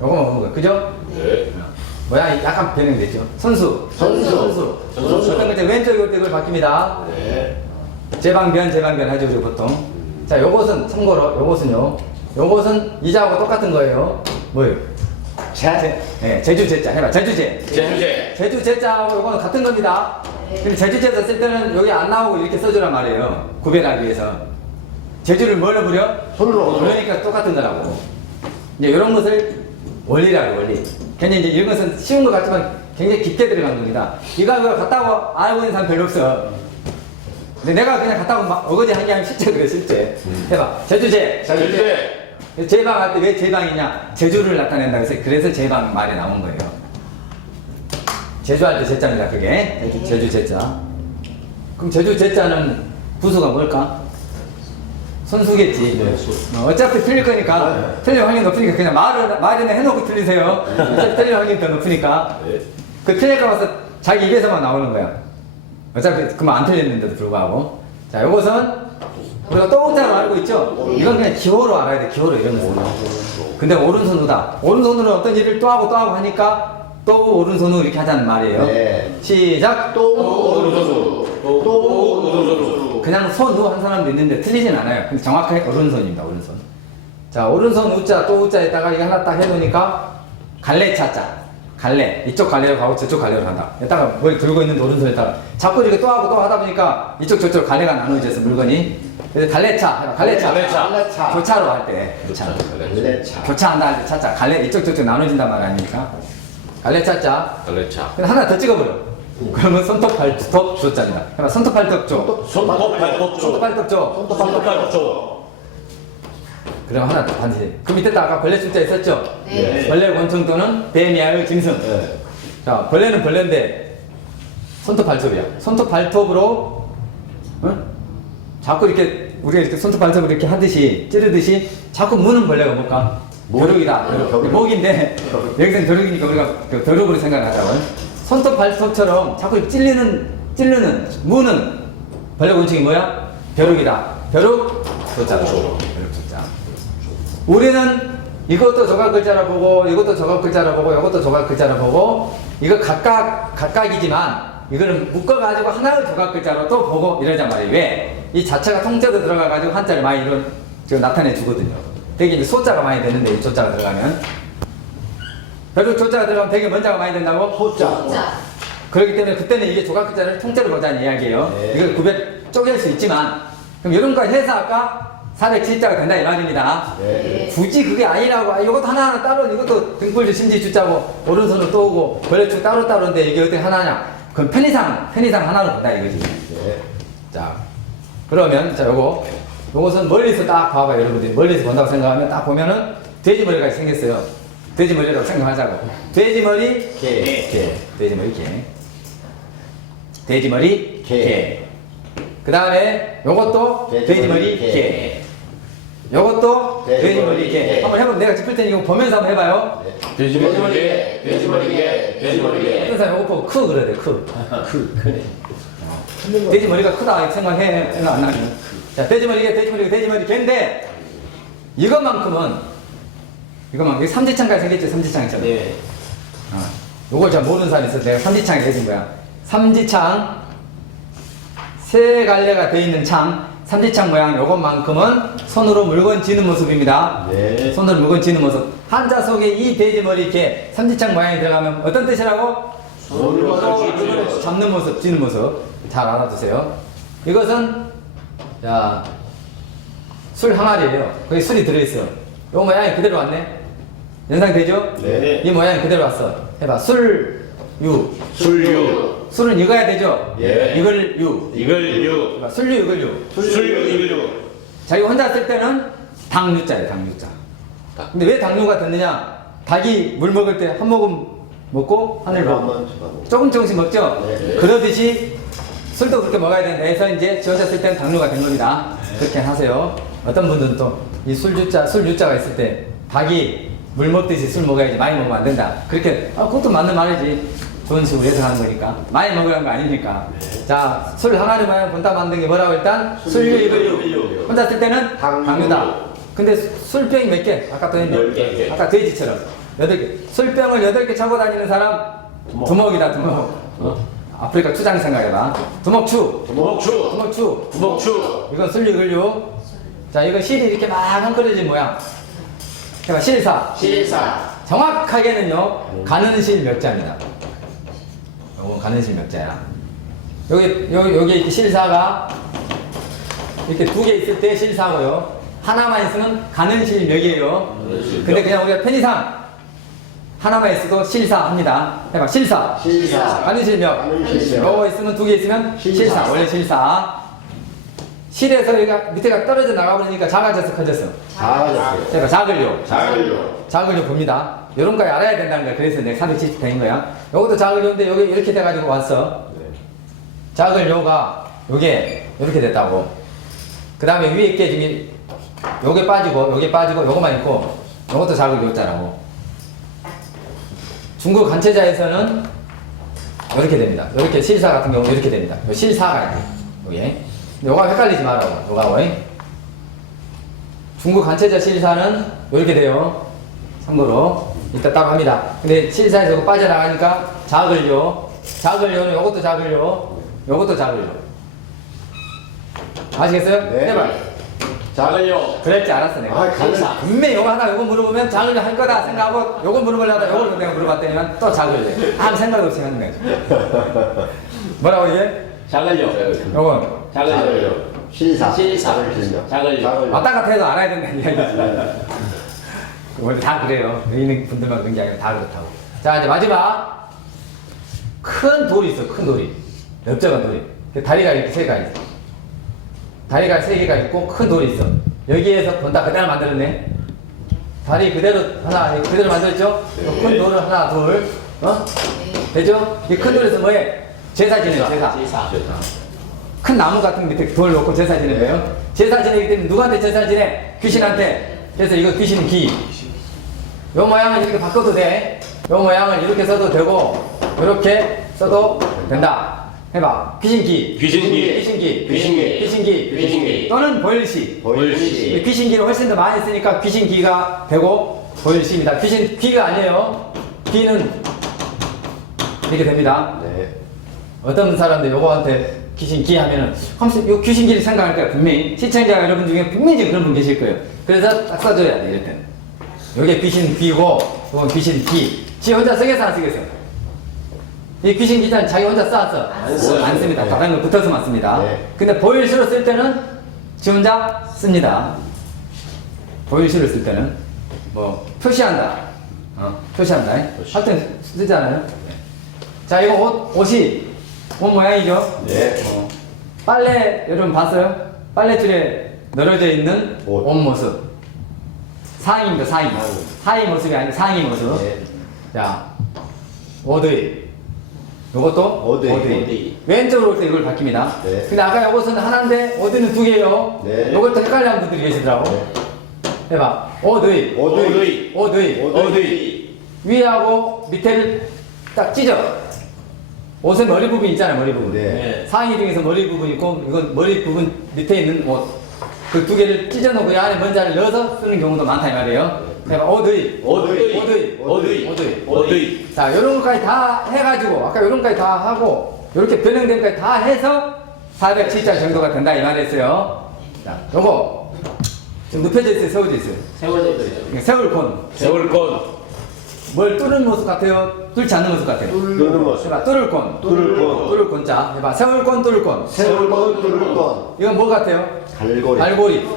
요것만 오는 거야. 그죠? 네. 모양이 약간 변형됐죠. 선수. 선수. 어떤 글자 왼쪽에 올 때 그걸 바뀝니다. 네. 재방변 하죠, 우리 보통. 자, 요것은 참고로, 요것은 이자하고 똑같은 거예요. 뭐예요? 네, 제주제자. 해봐. 제주제. 제주제. 제주제자하고 요거는 같은 겁니다. 근데 제주제자 쓸 때는 여기 안 나오고 이렇게 써주란 말이에요. 구별하기 위해서. 제주를 뭘로 부려? 손으로. 그러니까 똑같은 거라고. 이제 이런 것을 원리라고, 원리. 굉장히 이제 이런 것은 쉬운 것 같지만 굉장히 깊게 들어간 겁니다. 이거 갔다고 알고 있는 사람 별로 없어. 근데 내가 그냥 갔다고 막 어거지 한 게 아니면 실제 그래, 실제. 해봐. 제주제. 제주제. 제방할 때 왜 제방이냐? 제주를 나타낸다 그래서 제방 말이 나온 거예요. 제주할 때 제자입니다, 그게. 제주 제자. 그럼 제주 제자는 부수가 뭘까? 선수겠지. 어차피 틀릴 거니까, 틀릴 확률이 높으니까 그냥 말이나 해놓고 틀리세요. 어차피 틀릴 확률이 더 높으니까. 네. 그 틀릴까 봐서 자기 입에서만 나오는 거야. 어차피 그만 안 틀렸는데도 불구하고. 자, 요것은 우리가 또자로 알고 있죠? 이건 그냥 기호로 알아야 돼, 기호로 이런 거는. 근데 오른손으로다. 오른손으로 어떤 일을 또 하고 하니까 또 오른손으로 이렇게 하자는 말이에요. 네. 시작! 오른손으로. 또 오른손으로. 그냥 손으로 한 사람도 있는데 틀리진 않아요. 근데 정확하게 오른손입니다, 오른손. 자, 오른손 우자, 또 우자에다가 이거 하나 딱 해놓으니까 갈래 차자. 갈래. 이쪽 갈래로 가고 저쪽 갈래로 간다. 여기다가 뭘 들고 있는데 오른손에다가 자꾸 이렇게 또 하고 또 하다 보니까 이쪽 저쪽 갈래가 나누어져서 물건이. 그래서 갈래차. 갈래차. 갈래차. 교차로 할 때. 교차. 갈래차. 교차한다 할 때 차자. 갈래 이쪽 저쪽 나눠진단 말 아닙니까? 갈래 차자. 갈래차. 근데 하나 더 찍어버려. 그러면 손톱 발톱 조자입니다. 해봐. 손톱 발톱 조. 손톱 발톱 손톱 발톱 조. 손톱 발톱. 그럼 하나 더 반드시. 그 밑에다 아까 벌레 숫자 있었죠? 네. 벌레 원청 또는 뱀이야의 짐승. 네. 자, 벌레는 벌레인데 손톱 발톱이야. 손톱 발톱으로 응? 자꾸 이렇게 우리가 이렇게 손톱 발톱으로 이렇게 하듯이 찌르듯이 자꾸 무는 벌레가 뭘까? 벼룩이다. 벼룩. 목인데 여기서는 벼룩이니까 우리가 그 벼룩으로 생각하자고. 손톱 발톱처럼 자꾸 찌르는 무는 벌레 원칙이 뭐야? 벼룩이다. 벼룩 조자. 벼룩 조자. 우리는 이것도 조각 글자라 보고 이것도 조각 글자라 보고 이것도 조각 글자라 보고 이거 각각이지만 이거는 묶어가지고 하나의 조각 글자로 또 보고 이러자 말이에요. 왜? 이 자체가 통째로 들어가가지고 한자를 많이 지금 나타내 주거든요. 되게 이제 소자가 많이 되는데 이 조자가 들어가면 벼룩 조자가 들어가면 되게 먼자가 많이 된다고? 소자. 그렇기 때문에 그때는 이게 조각 글자를 통째로 보자는 이야기예요. 네. 이걸 구별 쪼갤 수 있지만 그럼 이런 거 해서 아까 407자가 된다 이 말입니다. 네. 굳이 그게 아니라고 이것도 하나하나 따로 이것도 등불주 심지 주자고 오른손으로 또 오고 벌레축 따로따로인데 이게 어떻게 하나냐? 그럼 편의상 하나로 본다 이거지. 네. 자 그러면 자 요것은 멀리서 딱 봐봐 여러분들이 멀리서 본다고 생각하면 딱 보면은 돼지머리가 생겼어요. 돼지머리라고 생각하자고. 돼지머리 개. 돼지머리 개. 돼지머리 개. 그 다음에 요것도 돼지머리 개. 요것도 돼지머리 개. 한번 해보면 내가 짚을 테니 이거 보면서 한번 해봐요. 돼지머리개. 돼지머리개. 돼지머리개. 어떤 사람 요거 보고 크 그래야 돼. 그래. 돼지머리가 크다 이렇게 생각 안 나면. 자 돼지머리 개인데 이것만큼은 이게 삼지창까지 생겼죠. 삼지창이잖아. 네. 요걸 잘 모르는 사람이 있어서 내가 삼지창이 해준 거야. 삼지창 세 갈래가 돼 있는 창 삼지창 모양 요것만큼은 손으로 물건 쥐는 모습입니다. 네. 손으로 물건 쥐는 모습. 한자 속에 이 돼지머리 이렇게 삼지창 모양이 들어가면 어떤 뜻이라고? 손으로 잡는 모습, 쥐는 모습. 잘 알아두세요. 이것은 자 술 항아리예요. 거기 술이 들어있어. 요 모양이 그대로 왔네. 연상되죠? 네. 이 모양이 그대로 왔어. 해봐. 술유. 술은 익어야 되죠? 예. 이걸 유. 이걸 유. 해봐. 술유 이걸 유. 술유 이걸 유. 자기 혼자 쓸 때는 당류자예요, 당류자. 근데 왜 당류가 됐느냐? 닭이 물 먹을 때 한 모금 먹고 하늘 먹고 조금씩 먹죠? 네. 그러듯이 술도 그렇게 먹어야 되는데 해서 이제 지 혼자 쓸 때는 당류가 된 겁니다. 그렇게 하세요. 어떤 분들은 또 이 술유자가 있을 때 닭이 물 먹듯이 술 먹어야지 많이 먹으면 안 된다. 그렇게 그것도 맞는 말이지. 좋은 식으로 해석하는 거니까 많이 먹으라는 거 아니니까. 자, 술 하나를 마냥 본따 만든 게 뭐라고 일단 술유. 혼자 쓸 때는 당류다. 근데 술병이 몇 개? 아까 또 했는데 10개. 아까 돼지처럼 8개. 술병을 8개 차고 다니는 사람 두목이다, 두목. 아프리카 추장 생각해봐. 두목추. 두목추. 이건 술유. 자, 이거 실이 이렇게 막 헝클어진 모양. 해봐, 실사. 정확하게는요, 가는 실 몇 자입니다. 요건 가는 실 몇 자야. 여기 이렇게 실사가 이렇게 2개 있을 때 실사고요. 하나만 있으면 가는 실 몇이에요. 근데 그냥 우리가 편의상 하나만 있어도 실사합니다. 해봐, 실사. 가는 실 몇. 요거 있으면 2개 있으면 실사. 원래 실사. 실에서 여기가 밑에가 떨어져 나가버리니까 작아져서 커졌어. 제가 작을요 봅니다. 요런 거 알아야 된다는 거야. 그래서 내가 470 된 거야. 요것도 작을요인데 여기 이렇게 돼가지고 왔어. 작을요가 요게 이렇게 됐다고. 그 다음에 위에 게 중에 요게 빠지고 요거만 있고 요것도 작을요자라고. 중국 간체자에서는 이렇게 됩니다. 이렇게 실사 같은 경우 이렇게 됩니다. 요 실사가 있고 요게. 요가 헷갈리지 말라고. 요가 중국 간체자 실사는 이렇게 돼요. 참고로 이따 따로 합니다. 근데 실사에서 이거 빠져나가니까 작을요는 요것도 작을요. 아시겠어요? 네. 해봐. 작을요. 그랬지 않았어 내가. 분명히 요거 하나 요거 물어보면 작을요 할 거다 생각하고 요거 물어보려다 요걸 내가 물어봤더니 또 작을요. 아무 생각 없이 하는 거야. 뭐라고 이게? 작을요. 요건 실사. 작을요. 왔다 갔다 해도 알아야 된다는 이야기지. 원래 다 그래요. 여기 있는 분들만 그런 게 아니라 다 그렇다고. 자, 이제 마지막. 큰 돌이 있어, 큰 돌이. 넓적한 돌이. 다리가 이렇게 3개가 있어. 다리가 3개가 있고 큰 돌이 있어. 여기에서 본다 그대로 만들었네. 다리 그대로 그대로 만들었죠? 큰 돌을 하나, 둘. 되죠? 이 큰 돌에서 뭐해? 제사 지내요, 제사. 큰 나무 같은 밑에 돌 놓고 제사 지내는 거예요. 제사 지내기 때문에 누구한테 제사 지내? 귀신한테. 그래서 이거 귀신 기. 요 모양을 이렇게 바꿔도 돼. 요 모양을 이렇게 써도 되고, 이렇게 써도 된다. 해봐. 귀신기. 또는 보일시. 귀신기를 훨씬 더 많이 쓰니까 귀신기가 되고, 보일시입니다. 귀신기가 아니에요. 기는 이렇게 됩니다. 네. 어떤 사람들 요거한테 귀신기 하면은 요 귀신기를 생각할 거야. 분명히 시청자 여러분 중에 분명히 그런 분 계실 거예요. 그래서 딱 써줘야 돼. 이럴 때는 요게 귀신기고 요건 귀신기. 지 혼자 쓰겠어 안 쓰겠어? 이 귀신기자는 자기 혼자 써서 안 씁니다. 다른 거 붙어서만 씁니다. 네. 근데 보일시로 쓸 때는 지 혼자 씁니다. 보일시로 쓸 때는 뭐 표시한다. 표시한다. 하여튼 쓰잖아요. 자, 이거 옷이 옷 모양이죠? 네. 빨래 여러분 봤어요? 빨래줄에 널어져 있는 옷 모습. 상의입니다. 상의 모습이 아니고 상의 모습. 네. 자, 오드이. 요것도 오드이. 왼쪽으로 올 때 이걸 바뀝니다. 네. 근데 아까 요것은 하나인데 오드이는 2개예요. 네. 요것도 헷갈리는 분들이 계시더라고. 네. 해봐. 오드이. 위하고 밑에를 딱 찢어. 옷의 머리 부분 있잖아요, 머리 부분. 네. 상의 중에서 머리 부분 있고, 이건 머리 부분 밑에 있는 옷. 그 2개를 찢어놓고 이 안에 먼지를 넣어서 쓰는 경우도 많다, 이 말이에요. 해봐, 오드이. 자, 요런 것까지 다 해가지고, 아까 요런 것까지 다 하고, 요렇게 변형된 것까지 다 해서 407자 정도가 된다, 이 말이었어요. 자, 요거. 지금 눕혀져 있어요, 세워져 있어요? 세울콘. 뭘 뚫는 모습 같아요? 뚫지 않는 모습 같아요? 뚫는 모습. 해봐, 뚫을콘. 자, 해봐, 세울콘, 뚫을콘. 이건 뭐 같아요? 갈고리.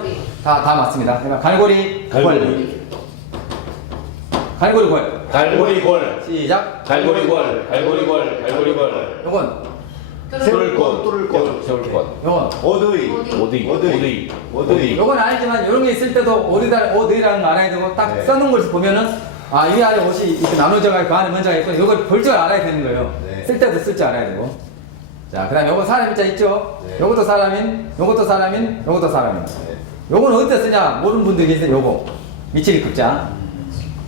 다 맞습니다. 해봐, 갈고리. 갈고리골. 갈고리골. 시작. 갈고리골. 요건 세울권, 뚫을권. 세울권. 요건. 오드이. 오드이. 요건 알지만 이런 게 있을 때도 어디라는 거 알아야 되고 딱 네. 써놓은 걸 보면은 아, 이 안에 옷이 이렇게 나눠져가 있고 안에 먼저가 있고 요걸 볼 줄 알아야 되는 거예요. 네. 쓸 때도 쓸 줄 알아야 되고. 자, 그 다음에 요거 사람 입자 있죠? 네. 요것도 사람인, 요것도 사람인, 요것도 사람인. 네. 요건 어디다 쓰냐? 모르는 분들이 계세요. 요거. 미치리 급자.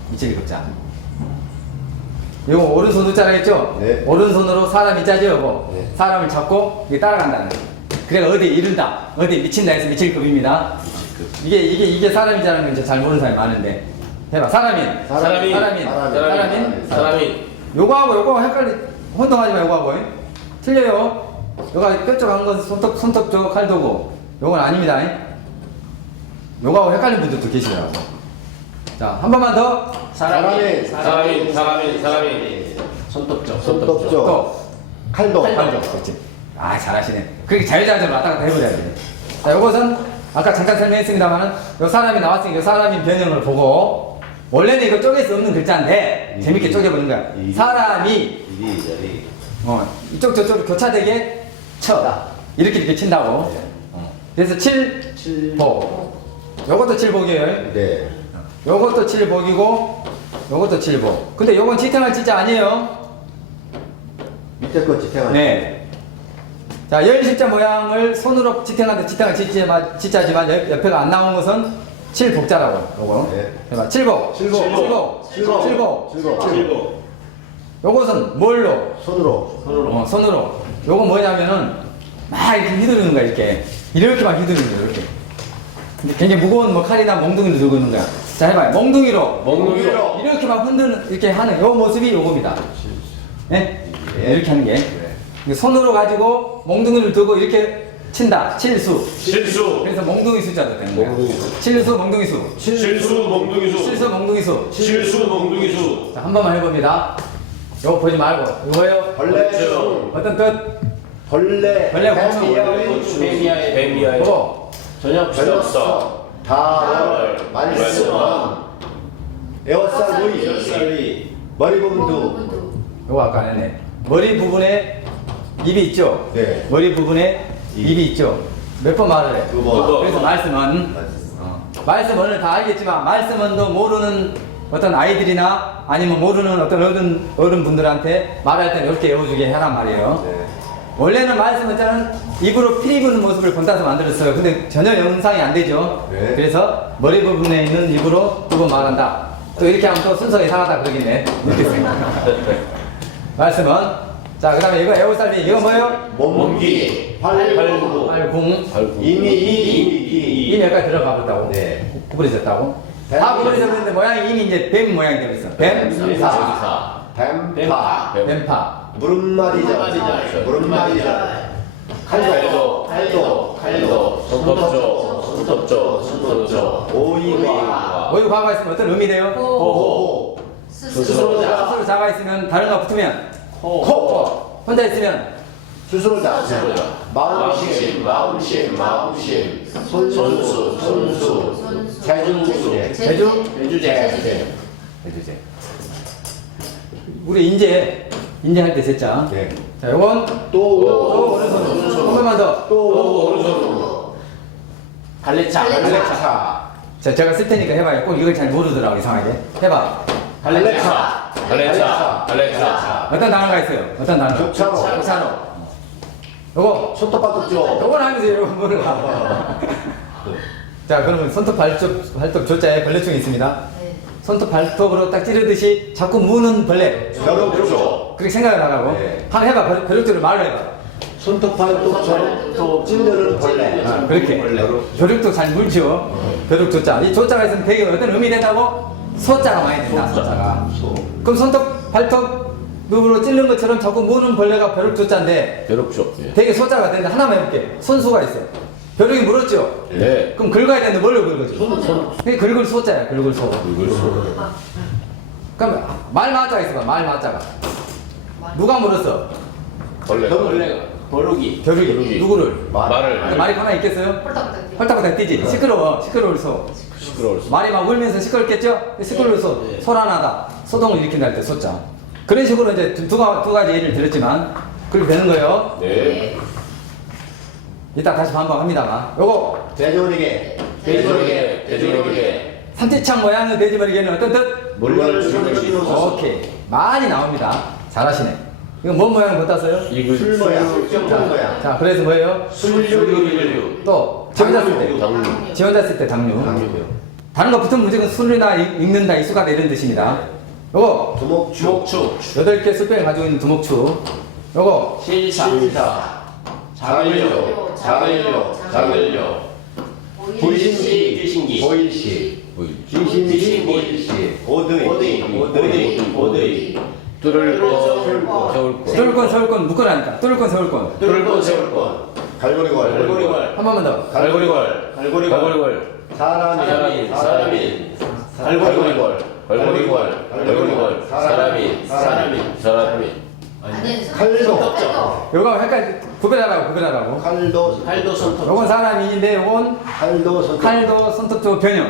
미치리 급자. 요거 오른손 우자라 했죠? 네. 오른손으로 사람 이자죠, 요거. 네. 사람을 잡고 이게 따라간다는 거예요. 그래 어디 이른다, 어디 미친다 해서 미칠급입니다. 이게 사람이자는 건 이제 잘 모르는 사람이 많은데. 해봐. 사람인. 요거하고 요거하고 헷갈리, 혼동하지 마, 요거하고. 틀려요. 요거 뾰족한 건 손톱조, 칼도고. 요건 아닙니다. 요거하고 헷갈린 분들도 계시더라고. 자, 한 번만 더. 사람인. 손톱죠. 손톱조. 또. 칼도. 그렇지. 아, 잘하시네. 그렇게 자유자재로 왔다 갔다 해보자. 자, 요것은 아까 잠깐 설명했습니다만은 요 사람이 나왔으니까 요 사람인 변형을 보고 원래는 이거 쪼갤 수 없는 글자인데 재밌게 쪼개보는 거야. 사람이 이쪽 저쪽으로 교차되게 쳐. 이렇게 친다고. 그래서 칠복. 요것도 칠복이에요. 네. 요것도 칠복이고 요것도 칠복. 근데 요건 지탱할 지자 아니에요. 밑에 거 지탱하는. 네. 자, 열십자 모양을 손으로 지탱하는데 지탱할 지자지만 옆에가 안 나온 것은 칠복자라고. 요거. 네. 해봐. 칠복. 칠복. 요것은 뭘로? 손으로. 손으로. 요거 뭐냐면은 막 이렇게 휘두르는 거야, 이렇게. 이렇게만 휘두르는 거야, 이렇게. 근데 굉장히 무거운 뭐 칼이나 몽둥이를 들고 있는 거야. 자, 해봐요. 몽둥이로. 이렇게만 흔드는, 이렇게 하는 요 모습이 요겁니다. 네? 이렇게 하는 게. 이게 손으로 가지고 몽둥이를 들고 이렇게 친다. 칠수. 그래서 몽둥이 숫자도 되는 거야. 칠수, 몽둥이 수. 칠수, 몽둥이 수. 자, 한 번만 해봅니다. 요거 보지 말고. 이거요. 벌레. 어떤 뜻? 벌레. 뱀이야의 요거. 저녁서. 다월. 말씀원. 에어쌀 부위. 머리 부분도. 요거 아까 안 했네. 머리 부분에 입이 있죠? 네. 머리 부분에 입이 있죠? 몇 번 말을 해? 2번. 그래서 말씀은 말씀은을 다 알겠지만 말씀은도 모르는 어떤 아이들이나 아니면 모르는 어떤 어른분들한테 말할 때는 이렇게 외워주게 하란 말이에요. 네. 원래는 말씀은자는 입으로 피리 부는 모습을 본따서 만들었어요. 근데 전혀 영상이 안 되죠. 네. 그래서 머리 부분에 있는 입으로 두 번 말한다. 또 이렇게 하면 또 순서가 이상하다 그러겠네. 이렇게 생각. 말씀은 자, 그 다음에 이거 에어살비 이거 뭐예요? 몸기. 팔궁. 이미 여기까지 들어가 버렸다고. 네. 구부러졌다고. 다 구부러졌는데 모양이 이미 이제 뱀 모양이 되어있어. 뱀사. 뱀파. 뱀파. 물음말이자. 칼도. 손톱죠. 오이과. 모유 과가 있으면 어떤 의미 돼요? 호. 스스로 자가 있으면 다른 거 붙으면 코. 혼자 있으면 스스로자. 마음심. 손수. 제주제. 우리 인제할 때 셋자. 네. 자, 요건 또 오른손. 한 번만 더. 오른손으로. 발레차. 자, 제가 쓸 테니까 해봐요. 꼭 이걸 잘 모르더라고 이상하게. 해봐. 발레차. 어떤 단어가 있어요? 어떤 단어? 교차로. 요거. 손톱바둑죠. 요건 아니세요. 요건 몰라. 자, 그러면 손톱 발톱 조자에 벌레충이 있습니다. 손톱 발톱으로 딱 찌르듯이 자꾸 무는 벌레. 벼룩조. 그렇게 생각을 하라고. 네. 한번 해봐. 벼룩조를 말을 해봐. 손톱발톱처럼 또 찔르는 벌레. 그렇게. 벼룩도 잘 물죠. 벼룩 조자. 이 조자가 있으면 되게 어떤 의미 된다고? 소자가 많이 된다. 소자가. 그럼 손톱 발톱 누구로 찔른 것처럼 자꾸 무는 벌레가 벼룩 조자인데 벼룩죠. 되게 소자가 된다. 하나만 해볼게. 손수가 있어. 벼룩이 물었죠? 네. 그럼 긁어야 되는데 뭘로 긁어줘? 그게 긁을 소자야. 긁을 소. 그럼 말 맞자가 있어봐. 말 맞자가. 누가 물었어? 벌레가. 벼룩이. 벼룩이. 누구를? 말을. 말이 가만히 있겠어요? 헐떡헐떡 뛰지. 시끄러울 소. 시끄러울 수. 말이 막 울면서 시끄럽겠죠? 시끄러울 소. 소란하다. 소동을 일으킨다 할 때 소자. 그런 식으로 이제 두 가지 예를 들었지만 그렇게 되는 거예요. 네. 이따 다시 반복합니다만. 요거 돼지머리개. 돼지머리개, 돼지머리개. 삼지창 모양의 돼지머리개는 어떤 뜻? 물건을 씹어서. 오케이. 많이 나옵니다. 잘하시네. 이거 뭔 모양 못 땄어요? 술 모양. 술 모양. 자, 그래서 뭐예요? 술류. 또, 지 혼자 쓸 때. 당류. 지 혼자 쓸 때 당류. 당뇨요. 다른 거 붙으면 무조건 술이나 읽는다, 익숙하다 이런 뜻입니다. 요거, 두목주. 주목추. 8개 술병을 가지고 있는 두목추. 요거, 실사. 자글려. 자글려. 불신기. 귀신기. 보일시. 귀신기. 귀신기. 보일시. 오드이. 뚫을 거, 뚫을 세울 거. 뚫을건, 세울건 묶어라니까. 뚫을건, 세울건. 뚫을건 세울건. 갈고리걸. 갈고리걸. 한 번만 더. 갈고리걸. 갈고리걸. 사람이. 사람이. 갈고리걸. 갈고리걸. 갈고리걸. 사람이. 칼도. 요거 헷갈리, 구별하라고. 칼도 손톱. 요건 사람인데, 요건 칼도 손톱. 칼도, 손톱도 변형.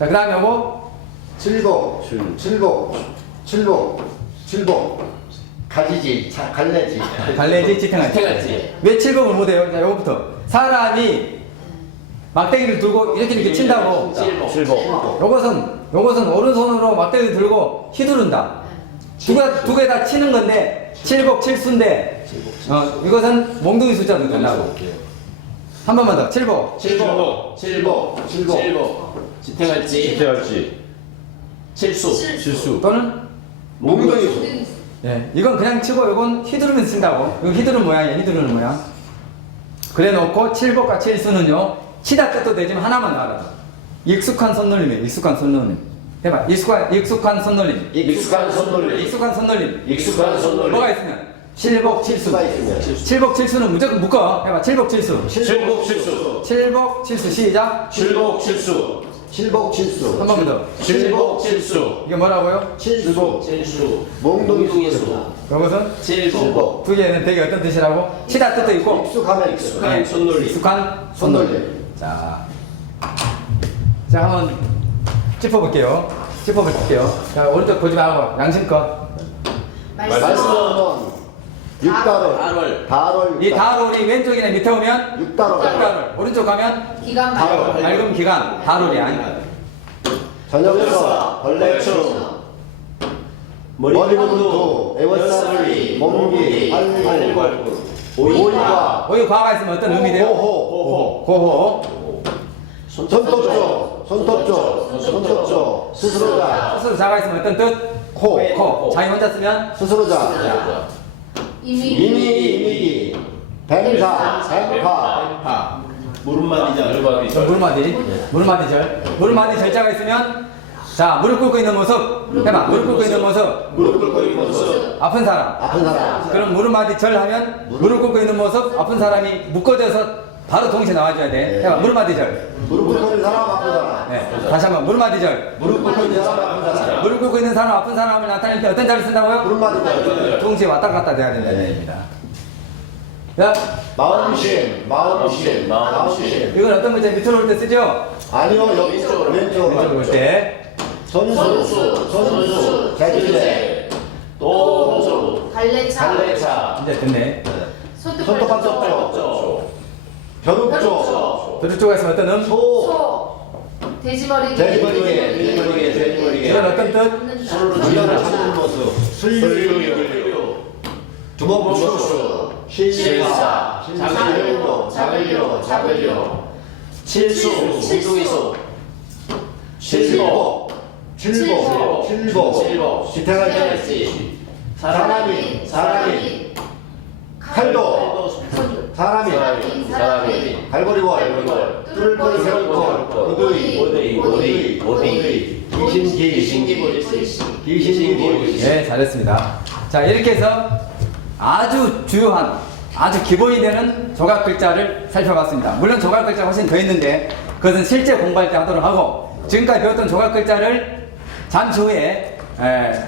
자, 그 다음에 요거, 칠복. 가지지. 갈래지. 갈래지, 지탱할지. 지탱할지. 왜 칠복을 못해요? 자, 요거부터. 사람이 막대기를 들고 이렇게 친다고. 칠복. 실복. 요것은 오른손으로 막대기를 들고 휘두른다. 두 개 다 치는 건데, 칠복, 칠수인데, 이것은 몽둥이 숫자도 된다고. 한 번만 더. 칠복. 칠복. 지탱할지. 지태할지. 실수. 또는? 몽둥이. 예, 이건 그냥 치고 이건 휘두르면서 쓴다고. 이거 휘두르는 모양이에요. 휘두르는 모양. 그래 놓고 칠복과 칠수는요. 치다 뜻도 되지만 하나만 알아. 익숙한 손놀림이에요. 익숙한 손놀림. 해봐. 익숙한 손놀림. 익숙한 손놀림. 익숙한 손놀림. 익숙한 손놀림. 뭐가 있으면? 칠복 칠수. 수가 있으면. 칠복 칠수는 무조건 묶어. 해봐. 칠복 칠수. 칠복 실수. 칠복 칠수. 시작. 칠복 실수. 칠복 칠수. 한 번만 더. 칠복 실수. 이게 뭐라고요? 칠수. 실수. 몽둥이 수. 이것은 칠복. 두 개는 되게 어떤 뜻이라고? 치다 뜻도 있고. 익숙하면 익숙한 손놀림. 익숙한 손놀림. 자, 한번 짚어볼게요. 자, 오른쪽 보지 말고 양심껏. 말씀은 육달월. 달월. 이 다롤이 왼쪽이나 밑에 오면 육달월. 다롤. 오른쪽 가면 기간 달월. 맑은 기간 다롤이 아니야. 저녁에서 벌레충. 머리부분도 애워싸리. 몸무게. 발굴. 오이과. 오이 과가 있으면 어떤 의미돼요? 고호. 손톱조. 스스로자. 스스로 자가 있으면 어떤 뜻? 코. 자기 혼자 쓰면 스스로자. 이미기. 뱀파. 무릎마디자. 무릎마디 절자가 있으면 자 무릎 꿇고 있는 모습 해봐. 무릎 꿇고 있는 모습 무릎 꿇고 있는 모습. 아픈 사람. 그럼 무릎마디 절 하면 무릎 꿇고 있는 모습 아픈 사람이 묶어져서 바로 동시에 나와줘야 돼. 해봐. 무릎마디 절. 무릎 꿇고 있는 사람 아픈 사람. 네. 다시 한번 무릎마디 절. 무릎 꿇고 있는 사람 아픈 사람. 무릎 꿇고 있는 사람 아픈 사람을 나타낼 때 어떤 자를 쓴다고요? 무릎마디. 동시에 왔다 갔다 돼야 된다는 얘기입니다. 자, 마음심. 이건 어떤 문제 밑으로 올 때 쓰죠? 아니요 여기 왼쪽으로 왼쪽. 올 때. 선수. 개질래. 도수. 갈래차 이제 됐네. 손톱반쪽조. 벼룩조. 도둑 쪽에 있으면 어떤 소. 돼지머리개 이건 어떤 뜻? 우연을 찾는 모습. 술류. 두목주. 실사. 자글려. 칠수. 몽둥이수. 칠복. 지탱할지. 사람이. 칼도. 사람이. 갈고리월. 뚫고 세울고. 오드이. 귀신기 보일시. 네, 잘했습니다. 자, 이렇게 해서 아주 주요한, 아주 기본이 되는 조각 글자를 살펴봤습니다. 물론 조각 글자가 훨씬 더 있는데 그것은 실제 공부할 때 하도록 하고 지금까지 배웠던 조각 글자를 잠시 후에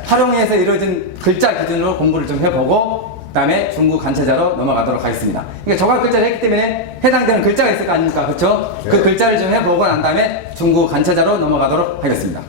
활용해서 이루어진 글자 기준으로 공부를 좀 해보고 그 다음에 중국 간체자로 넘어가도록 하겠습니다. 그러니까 조각 글자를 했기 때문에 해당되는 글자가 있을 거 아닙니까? 그렇죠? 그 글자를 좀 해보고 난 다음에 중국 간체자로 넘어가도록 하겠습니다.